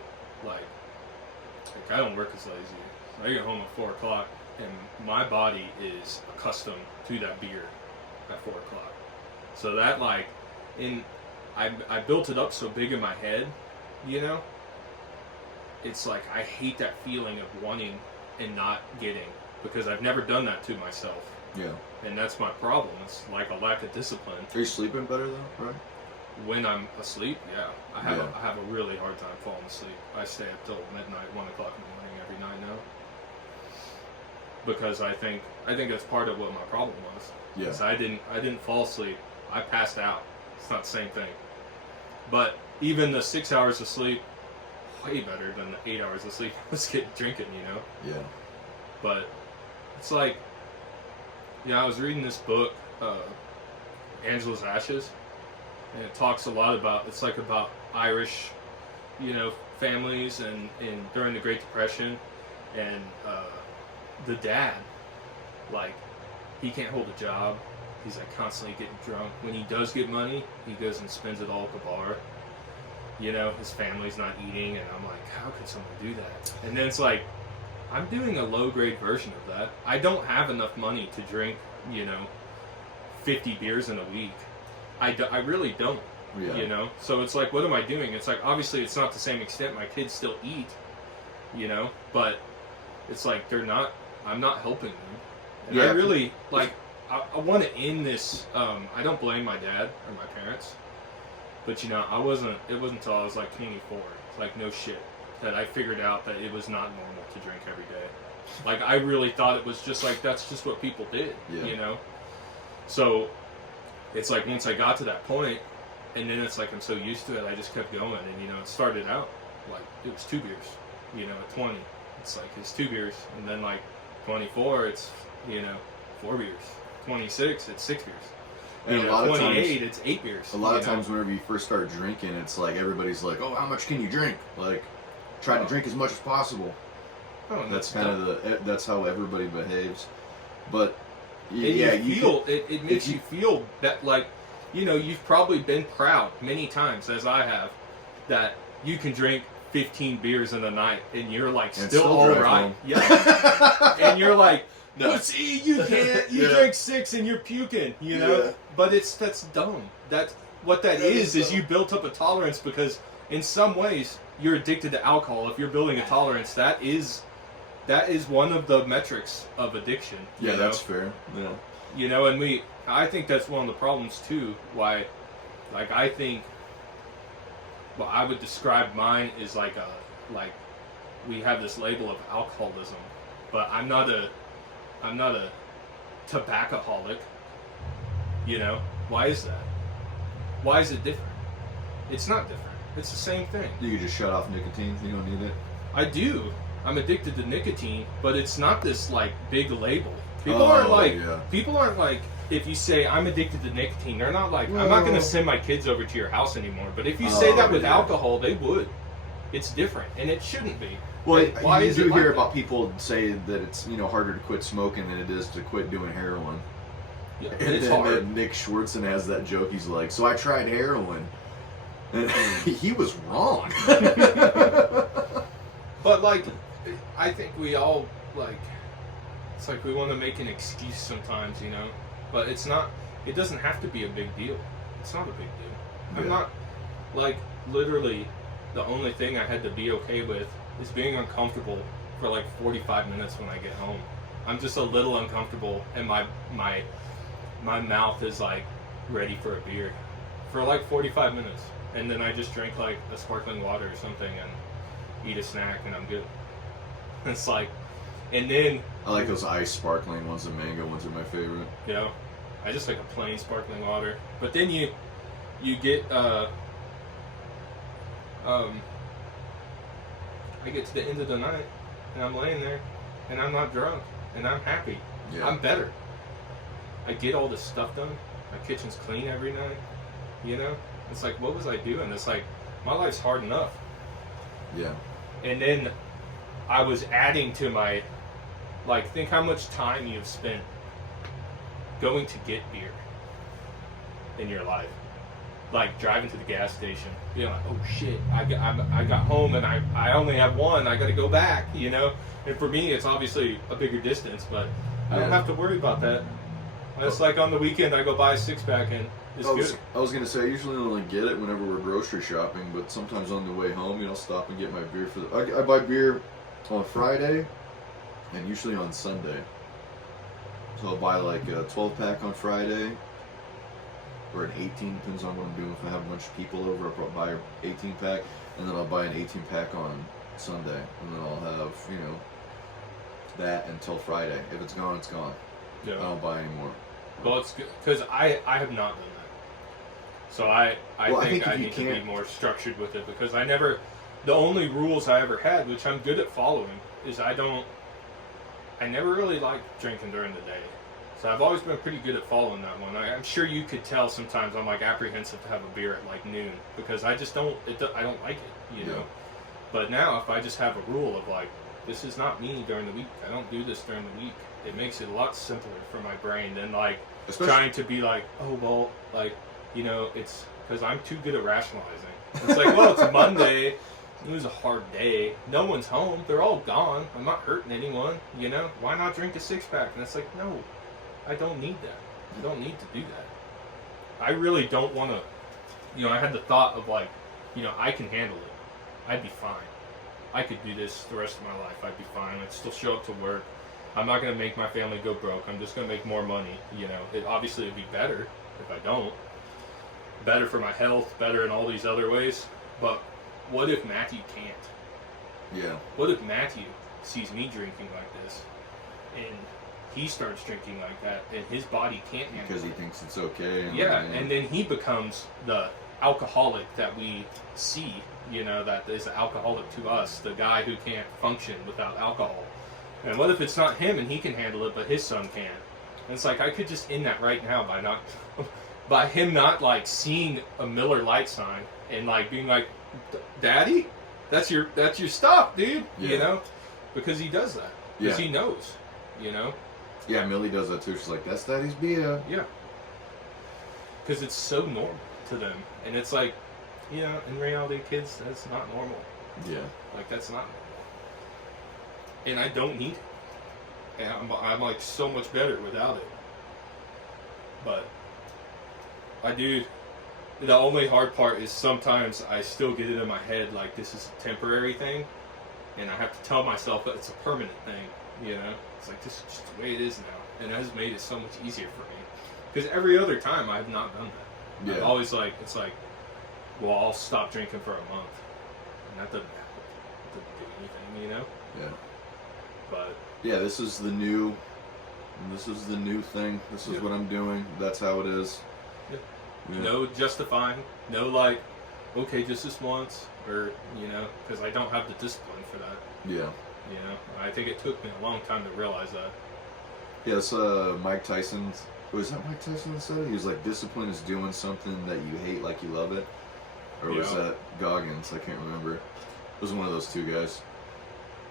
I don't work as lazy. So I get home at 4 o'clock and my body is accustomed to that beer at 4 o'clock. So that I built it up so big in my head, It's I hate that feeling of wanting and not getting, because I've never done that to myself. Yeah. And that's my problem. It's a lack of discipline. Are you sleeping better though, right? When I'm asleep, yeah. I have a really hard time falling asleep. I stay up till midnight, 1 o'clock in the morning every night now. Because I think that's part of what my problem was. Yes. I didn't fall asleep. I passed out. It's not the same thing. But even the 6 hours of sleep, way better than the 8 hours of sleep I was drinking, Yeah. But it's I was reading this book, Angela's Ashes, and it talks a lot about, about Irish, families and during the Great Depression, and the dad, he can't hold a job. He's constantly getting drunk. When he does get money, he goes and spends it all at the bar. His family's not eating, and I'm how could someone do that? And then it's I'm doing a low-grade version of that. I don't have enough money to drink, 50 beers in a week. I really don't. Yeah. You know? So it's like, what am I doing? It's like, obviously it's not the same extent. My kids still eat, you know? But it's like, I'm not helping them. And Yeah. I really, like, I want to end this, I don't blame my dad or my parents. But, you know, it wasn't until I was like 24, like, no shit, that I figured out that it was not normal to drink every day. Like, I really thought it was just like, that's just what people did, Yeah. you know? So, it's like, once I got to that point, and then it's like, I'm so used to it, I just kept going. And, you know, it started out, like, it was 2 beers, you know, at 20. It's like, it's 2 beers. And then, like, 24, it's, you know, 4 beers. 26, it's 6 beers. And You a know, lot of 28, times, it's 8 beers. a lot of you know? times whenever you first start drinking, it's like everybody's like, "Oh, how much can you drink?" Like, try to drink as much as possible. Oh, and That's kind of that's how everybody behaves. But And yeah, you feel it makes you feel that, like, you know, you've probably been proud many times, as I have, that you can drink 15 beers in a night and you're like And still all drive right. home. Yeah. And you're like, No. pussy, you can't. You Yeah. drink 6 and you're puking. You know. Yeah. But that's dumb. That's what that is dumb. you built up a tolerance because in some ways you're addicted to alcohol. If you're building a tolerance, that is one of the metrics of addiction. you Yeah, know? that's fair. Yeah. You know, and I think that's one of the problems too. Why, like, I think, well, I would describe mine as like we have this label of alcoholism, but I'm not a tobaccoholic. You know, why is that? Why is it different? It's not different. It's the same thing. You can just shut off nicotine. You don't need it. I do. I'm addicted to nicotine, but it's not this like big label. People Oh, aren't like yeah. if you say I'm addicted to nicotine, they're not like, I'm not going to Well- send my kids over to your house anymore. But if you say that with yeah. alcohol, they would. It's different, and it shouldn't be. Well, And why you is do it like hear that? about people say that it's harder to quit smoking than it is to quit doing heroin. Yeah, And it's then hard. Nick Schwartzen has that joke. He's like, "So I tried heroin," and he was wrong. But like, I think we all like. It's like we want to make an excuse sometimes, you know. But it's not. It doesn't have to be a big deal. It's not a big deal. I'm Yeah. not like literally. The only thing I had to be okay with is being uncomfortable for like 45 minutes when I get home. I'm just a little uncomfortable, and my mouth is like ready for a beer for like 45 minutes, and then I just drink like a sparkling water or something and eat a snack, and I'm good. It's like, and then I like those ice sparkling ones. The mango ones are my favorite. you know, I just like a plain sparkling water. But then you get I get to the end of the night and I'm laying there and I'm not drunk and I'm happy. Yeah. I'm better. I get all this stuff done. My kitchen's clean every night. You know? It's like, what was I doing? It's like, my life's hard enough. Yeah. And then I was adding to my, like, think how much time you've spent going to get beer in your life. Like driving to the gas station, being like, oh shit, I got home and I only have one, I gotta go back, you know? And for me, it's obviously a bigger distance, but I don't Yeah. have to worry about that. It's like on the weekend, I go buy a 6-pack and it's good. I was gonna say I usually only get it whenever we're grocery shopping, but sometimes on the way home, I'll stop and get my beer for the. I buy beer on Friday, and usually on Sunday. So I'll buy like a 12-pack on Friday, or an 18, depends on what I'm doing. If I have a bunch of people over, I'll buy an 18-pack, and then I'll buy an 18-pack on Sunday, and then I'll have that until Friday. If it's gone, it's gone. Yeah. I don't buy anymore. Well, it's good because I have not done that. So I think I if you need to be can't- more structured with it because the only rules I ever had, which I'm good at following, is I never really liked drinking during the day. So I've always been pretty good at following that one. I'm sure you could tell sometimes I'm like apprehensive to have a beer at like noon because I just don't like it, you know. Yeah. But now if I just have a rule of like, this is not me during the week. I don't do this during the week. It makes it a lot simpler for my brain than like trying to be like, oh well, like, you know, it's because I'm too good at rationalizing. It's like, well, it's Monday. It was a hard day. No one's home. They're all gone. I'm not hurting anyone. You know, why not drink a 6-pack? And it's like, no, I don't need that. I don't need to do that. I really don't want to you know, I had the thought of like, you know, I can handle it. I'd be fine. I could do this the rest of my life. I'd be fine. I'd still show up to work. I'm not going to make my family go broke. I'm just going to make more money. You know, obviously it'd be better if I don't. Better for my health, better in all these other ways. But what if Matthew can't? Yeah. What if Matthew sees me drinking like this and he starts drinking like that and his body can't handle it? Because he thinks it's okay. And then he becomes the alcoholic that we see, you know, that is an alcoholic to us, the guy who can't function without alcohol. And what if it's not him and he can handle it, but his son can't? And it's like, I could just end that right now by not, by him not like seeing a Miller Lite sign and like being like, Daddy, that's your stuff, dude. Yeah. You know, because he does that because Yeah. he knows, you know. Yeah, Millie does that too. She's like, that's Daddy's beer. Yeah. Because it's so normal to them, and it's like, you know, in reality, kids, that's not normal. Yeah. Like that's not normal. And I don't need it. And I'm like so much better without it. But I do. The only hard part is sometimes I still get it in my head like this is a temporary thing, and I have to tell myself that it's a permanent thing. You know, it's like this is just the way it is now, and it has made it so much easier for me. Because every other time I've not done that. Yeah. I'm always like, it's like, well, I'll stop drinking for a month, and that doesn't do anything, you know. Yeah. But Yeah, this is the new thing. This is Yeah. what I'm doing. That's how it is. Yeah. Yeah. no justifying, no like, okay, just this once, or you know, because I don't have the discipline for that. Yeah. You know, I think it took me a long time to realize that. Yeah, it's Mike Tyson. Was that Mike Tyson that said it? He was like, discipline is doing something that you hate like you love it. Or was Yeah. that Goggins? I can't remember. It was one of those two guys.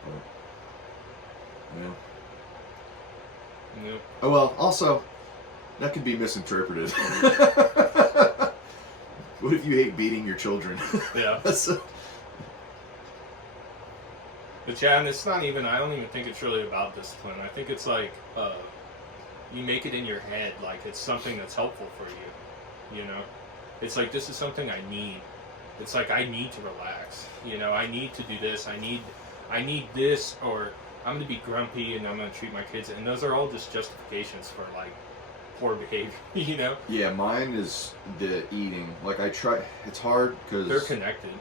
But, yeah. You know, Oh well, also, that could be misinterpreted. What if you hate beating your children? yeah. So- But yeah, and it's not even, I don't even think it's really about discipline. I think it's like, you make it in your head like it's something that's helpful for you, you know? It's like, this is something I need. It's like, I need to relax, you know? I need to do this, I need this, or I'm going to be grumpy and I'm going to treat my kids, and those are all just justifications for like poor behavior, you know? Yeah, mine is the eating. Like I try, it's hard because They're connected.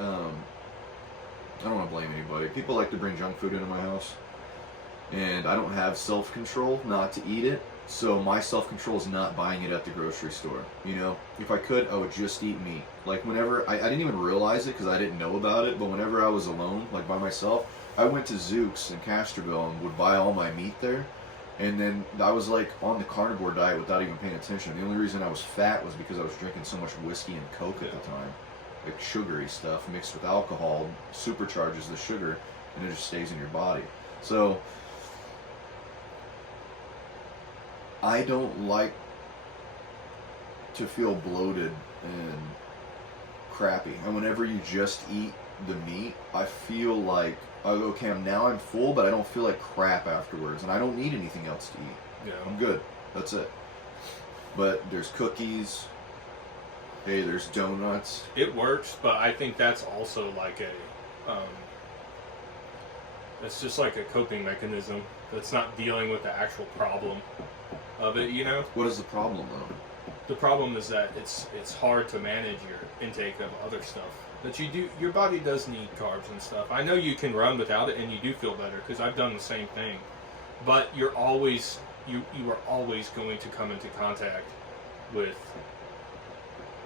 I don't want to blame anybody. People like to bring junk food into my house, and I don't have self-control not to eat it. So my self-control is not buying it at the grocery store. You know, if I could, I would just eat meat. Like whenever, I didn't even realize it because I didn't know about it, but whenever I was alone, like by myself, I went to Zook's in Castroville and would buy all my meat there. And then I was like on the carnivore diet without even paying attention. The only reason I was fat was because I was drinking so much whiskey and Coke at the time. Like sugary stuff mixed with alcohol supercharges the sugar and it just stays in your body. So I don't like to feel bloated and crappy. And whenever you just eat the meat, I feel like, okay, now I'm full, but I don't feel like crap afterwards. And I don't need anything else to eat. Yeah. I'm good. That's it. But there's cookies. Hey, there's donuts. It works, but I think that's also like a, it's just like a coping mechanism that's not dealing with the actual problem of it, you know? What is the problem, though? The problem is that it's hard to manage your intake of other stuff. That you do, your body does need carbs and stuff. I know you can run without it and you do feel better because I've done the same thing. But you're always, you are always going to come into contact with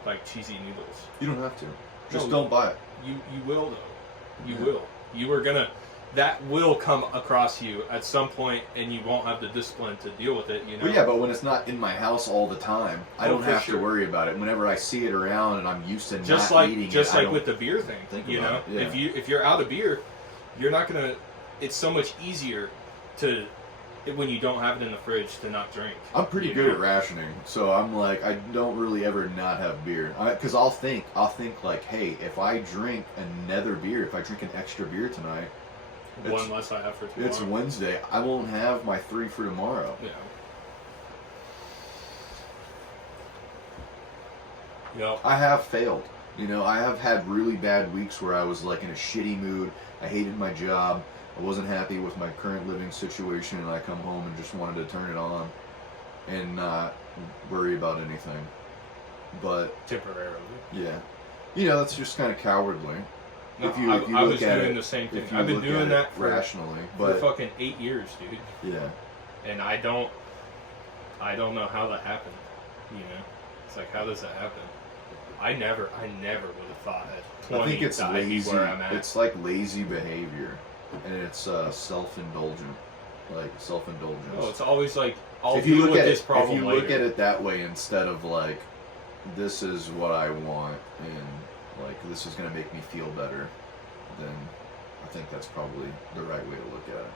like cheesy noodles. You don't have to. Just No, don't buy it. You will though. You Yeah. will. You are gonna. That will come across you at some point, and you won't have the discipline to deal with it. You know. Well, yeah, but when it's not in my house all the time, I Oh, don't for have sure. to worry about it. Whenever I see it around and I'm used to just not like eating just it, I like don't with the beer thing. think You know, about it, yeah. if you're out of beer, you're not gonna. It's so much easier to when you don't have it in the fridge to not drink. I'm pretty you good know? at rationing, so I'm like, I don't really ever not have beer. Because I'll think like, hey, if I drink another beer, if I drink an extra beer tonight, One less I have for tomorrow. it's Wednesday, I won't have my 3 for tomorrow. Yeah. Yep. I have failed. You know, I have had really bad weeks where I was like in a shitty mood. I hated my job. I wasn't happy with my current living situation, and I come home and just wanted to turn it on and not worry about anything. But Temporarily. yeah, you know, that's just kind of cowardly. No, if you I look was at doing it, the same thing. if you I've been look doing at that it for rationally, for but fucking 8 years, dude. yeah, And I don't know how that happened. You know, it's like, how does that happen? I never would have thought at 20 I think it's that I'd be lazy. where I'm at. It's like lazy behavior, and it's self-indulgent, like self-indulgence. Oh, it's always like, I'll if you deal look with at this it, problem if you later. look at it that way instead of like, this is what I want, and like this is gonna make me feel better, then I think that's probably the right way to look at it.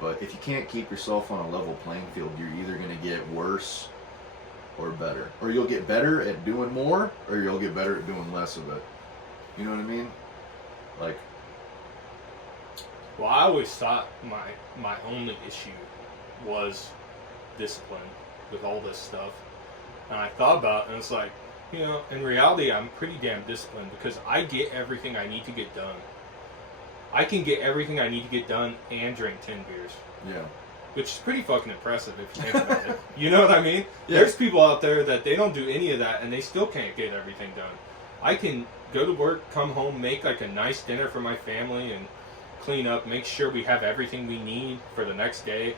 But if you can't keep yourself on a level playing field, you're either gonna get worse or better, or you'll get better at doing more, or you'll get better at doing less of it. You know what I mean? Like, Well, I always thought my only issue was discipline with all this stuff. And I thought about it, and it's like, you know, in reality, I'm pretty damn disciplined because I get everything I need to get done. I can get everything I need to get done and drink 10 beers. yeah. Which is pretty fucking impressive if you think about it. You know what I mean? Yeah. There's people out there that they don't do any of that and they still can't get everything done. I can go to work, come home, make like a nice dinner for my family and clean up, make sure we have everything we need for the next day,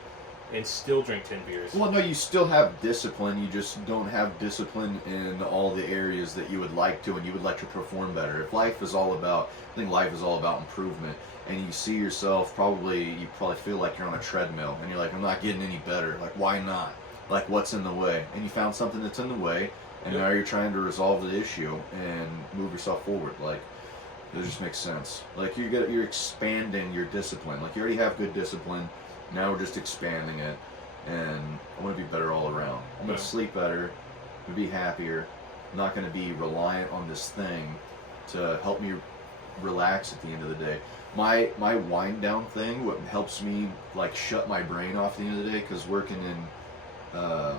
and still drink 10 beers. Well, no, you still have discipline. You just don't have discipline in all the areas that you would like to, and you would like to perform better. If life is all about, I think life is all about improvement, and you see yourself you probably feel like you're on a treadmill, and you're like, I'm not getting any better. Like, why not? Like, what's in the way? And you found something that's in the way, and now you're trying to resolve the issue and move yourself forward. Like, it just makes sense. Like, you're expanding your discipline. Like, you already have good discipline. Now we're just expanding it, and I want to be better all around. I'm going to sleep better, I'm going to be happier, I'm not going to be reliant on this thing to help me relax at the end of the day. My wind down thing, what helps me like shut my brain off at the end of the day, because working in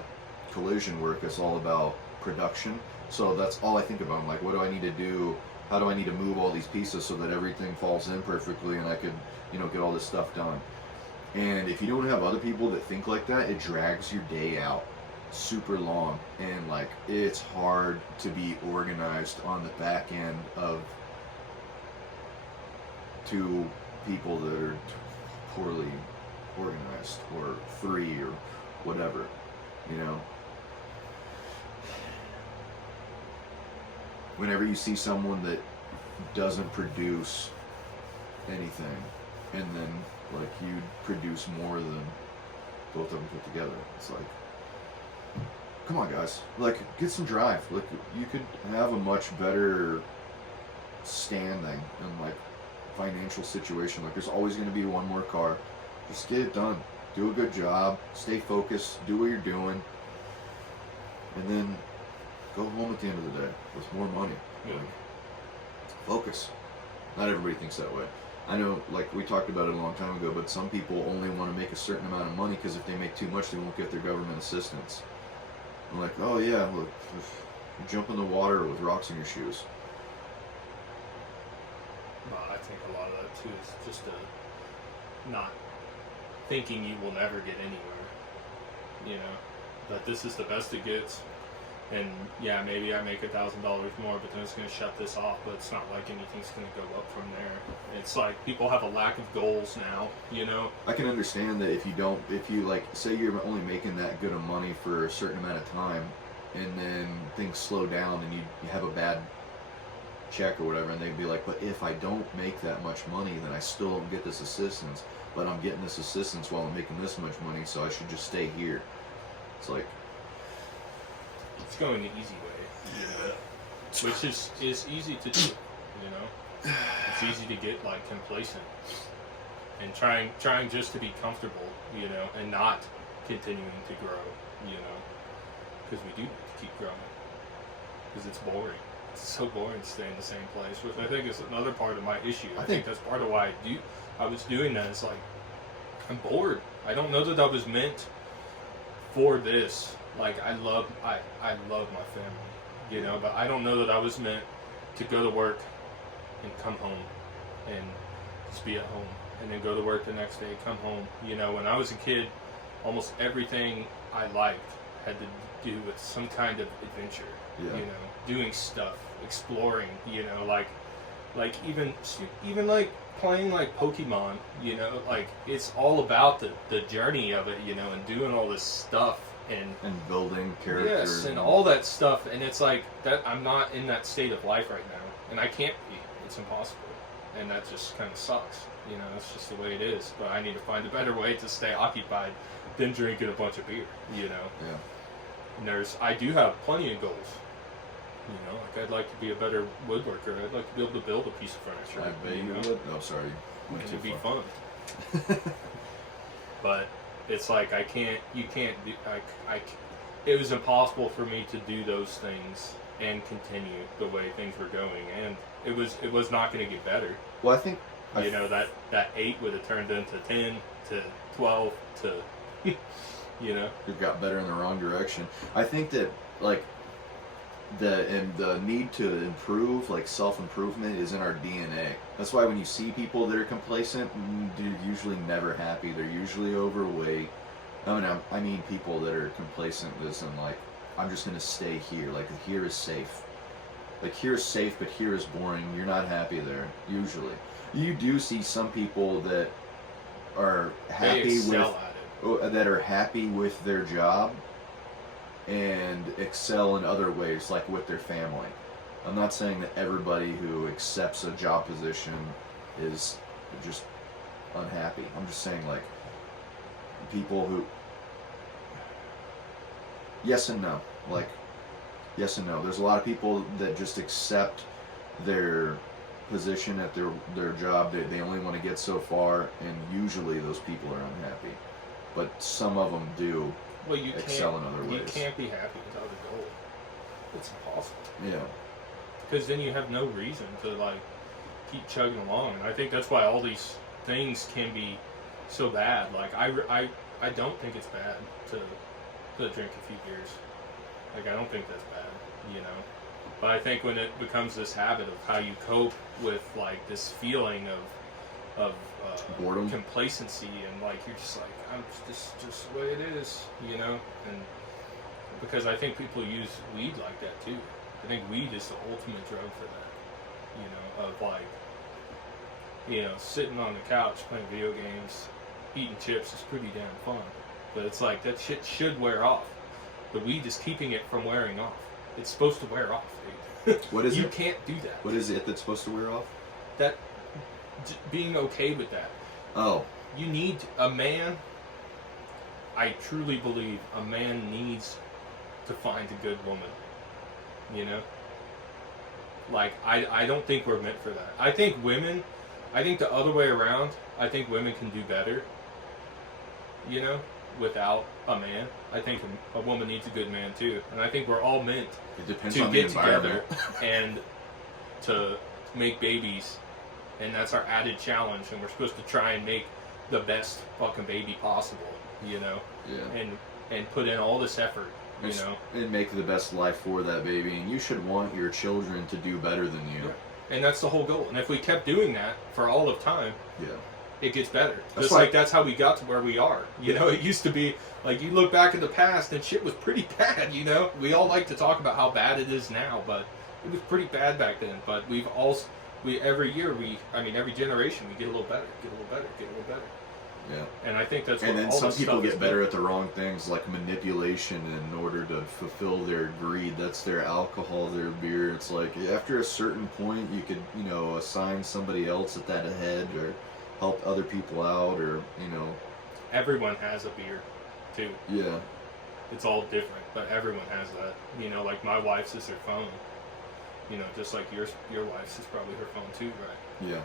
collision work is all about production, so that's all I think about. I'm like, what do I need to do? How do I need to move all these pieces so that everything falls in perfectly and I could, you know, get all this stuff done? And if you don't have other people that think like that, it drags your day out super long, and like it's hard to be organized on the back end of two people that are poorly organized, or three, or whatever, you know. Whenever you see someone that doesn't produce anything, and then like you produce more than both of them put together, it's like, come on guys, like get some drive. Like you could have a much better standing and like financial situation. Like there's always going to be one more car. Just get it done, do a good job, stay focused, do what you're doing, and then go home at the end of the day with more money. Yeah. Like, focus. Not everybody thinks that way. I know, like we talked about it a long time ago, but some people only want to make a certain amount of money because if they make too much, they won't get their government assistance. I'm like, oh yeah, look, you jump in the water with rocks in your shoes. Well, I think a lot of that too is just not thinking you will never get anywhere. You know, that this is the best it gets. And yeah, maybe I make $1,000 more, but then it's going to shut this off. But it's not like anything's going to go up from there. It's like people have a lack of goals now, you know? I can understand that if you like, say you're only making that good of money for a certain amount of time, and then things slow down and you have a bad check or whatever, and they'd be like, but if I don't make that much money, then I still don't get this assistance. But I'm getting this assistance while I'm making this much money, so I should just stay here. It's like, It's going the easy way. Yeah. Which is easy to do, you know? It's easy to get, like, complacent. And trying just to be comfortable, you know, and not continuing to grow, you know? Because we do need to keep growing. Because it's boring. It's so boring to stay in the same place, which I think is another part of my issue. I think that's part of why I was doing that. It's like, I'm bored. I don't know that I was meant for this. Like, I love my family, you know. But I don't know that I was meant to go to work and come home and just be at home, and then go to work the next day, come home. You know, when I was a kid, almost everything I liked had to do with some kind of adventure. Yeah. You know, doing stuff, exploring. You know, like even like playing like Pokemon. You know, like it's all about the journey of it. You know, and doing all this stuff and building characters. Yes, and all that stuff. And it's like that. I'm not in that state of life right now, and I can't be. It's impossible, and that just kind of sucks. You know, it's just the way it is. But I need to find a better way to stay occupied than drinking a bunch of beer. You know. Yeah. And I do have plenty of goals. You know, like I'd like to be a better woodworker. I'd like to be able to build a piece of furniture. I bet you know? would. No, sorry. And Went too it'd be far. fun. But it's like you can't do, it was impossible for me to do those things and continue the way things were going, and it was not going to get better. Well, I think You know, that 8 would have turned into 10 to 12 to, you know. it got better in the wrong direction. I think that like the need to improve, like self-improvement, is in our DNA. That's why when you see people that are complacent, they're usually never happy. They're usually overweight. I mean people that are complacent as in like, I'm just gonna stay here. Like here is safe. Like here is safe, but here is boring. You're not happy there. Usually, you do see some people that are happy that are happy with their job and excel in other ways, like with their family. I'm not saying that everybody who accepts a job position is just unhappy. I'm just saying like people who yes and no. Like yes and no. There's a lot of people that just accept their position at their job. They only want to get so far, and usually those people are unhappy. But some of them do excel in other ways. You can't be happy without a goal. It's impossible. Yeah. Because then you have no reason to like keep chugging along. And I think that's why all these things can be so bad. Like I don't think it's bad to drink a few beers. Like I don't think that's bad, you know. But I think when it becomes this habit of how you cope with like this feeling of boredom, complacency, and like you're just like, I'm just the way it is, you know. And because I think people use weed like that too. I think weed is the ultimate drug for that, you know, of like, you know, sitting on the couch playing video games, eating chips is pretty damn fun. But it's like that shit should wear off. The weed is keeping it from wearing off. It's supposed to wear off, dude. What is you it? can't do that. What is it that's supposed to wear off? That being okay with that. Oh. You need a man. I truly believe a man needs to find a good woman. You know? Like, I don't think we're meant for that. I think the other way around, I think women can do better, you know, without a man. I think a woman needs a good man too. And I think we're all meant to get together and to make babies. And that's our added challenge. And we're supposed to try and make the best fucking baby possible, you know? Yeah. And put in all this effort. You know, and make the best life for that baby, and you should want your children to do better than you. Yeah. And that's the whole goal. And if we kept doing that for all of time, it gets better. That's how we got to where we are. You know, it used to be like you look back in the past and shit was pretty bad. You know, we all like to talk about how bad it is now, but it was pretty bad back then. But every year every generation we get a little better, get a little better, get a little better. Yeah. And I think that's what and then all some this people stuff get is better about. at the wrong things, like manipulation in order to fulfill their greed. That's their alcohol, their beer. It's like after a certain point you could, you know, assign somebody else at that head or help other people out, or, you know. Everyone has a beer too. Yeah. It's all different, but everyone has that. You know, like my wife's is her phone. You know, just like your wife's is probably her phone too, right? Yeah.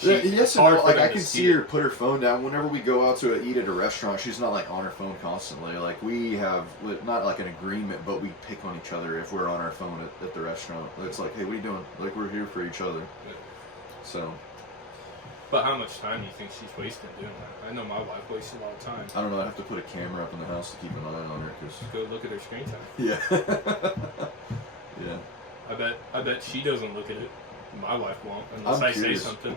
Yes, and no, like I can see her put her phone down whenever we go out to eat at a restaurant. She's not like on her phone constantly. Like we have not like an agreement, but we pick on each other if we're on our phone at the restaurant. It's like, hey, what are you doing? Like we're here for each other. Yeah. So. But how much time do you think she's wasting doing that? I know my wife wastes a lot of time. I don't know. I have to put a camera up in the house to keep an eye on her. Go look at her screen time. Yeah. I bet she doesn't look at it. My wife won't unless I'm I curious. say something,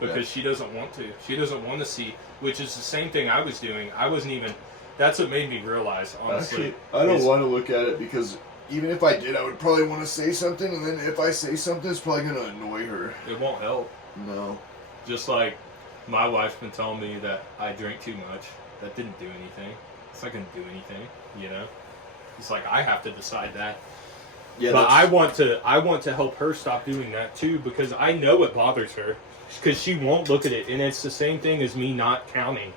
because Yeah. she doesn't want to. She doesn't want to see, which is the same thing I was doing. I wasn't even. That's what made me realize, honestly. Actually, I don't is- want to look at it because even if I did, I would probably want to say something, and then if I say something, it's probably gonna annoy her. It won't help. No. Just like my wife's been telling me that I drink too much. That didn't do anything. It's not gonna do anything, you know. It's like I have to decide that. Yeah, But I want to help her stop doing that too, because I know it bothers her, because she won't look at it, and it's the same thing as me not counting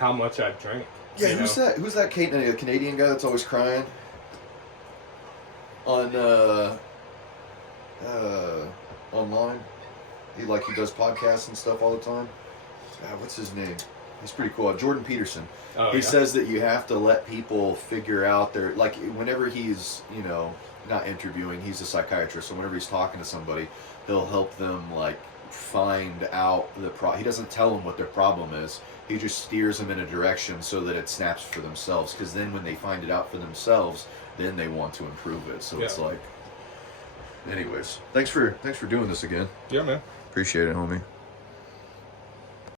how much I've drank. Yeah, you who's know? that? Who's that Canadian guy that's always crying? On online, he does podcasts and stuff all the time. What's his name? He's pretty cool. Jordan Peterson. Oh, He yeah? says that you have to let people figure out their, like, whenever he's, not interviewing, he's a psychiatrist, so whenever he's talking to somebody, he'll help them, like, find out he doesn't tell them what their problem is. He just steers them in a direction so that it snaps for themselves, because then when they find it out for themselves, then they want to improve it. So it's Yeah. like, anyways, thanks for doing this again. Yeah, man. Appreciate it, homie.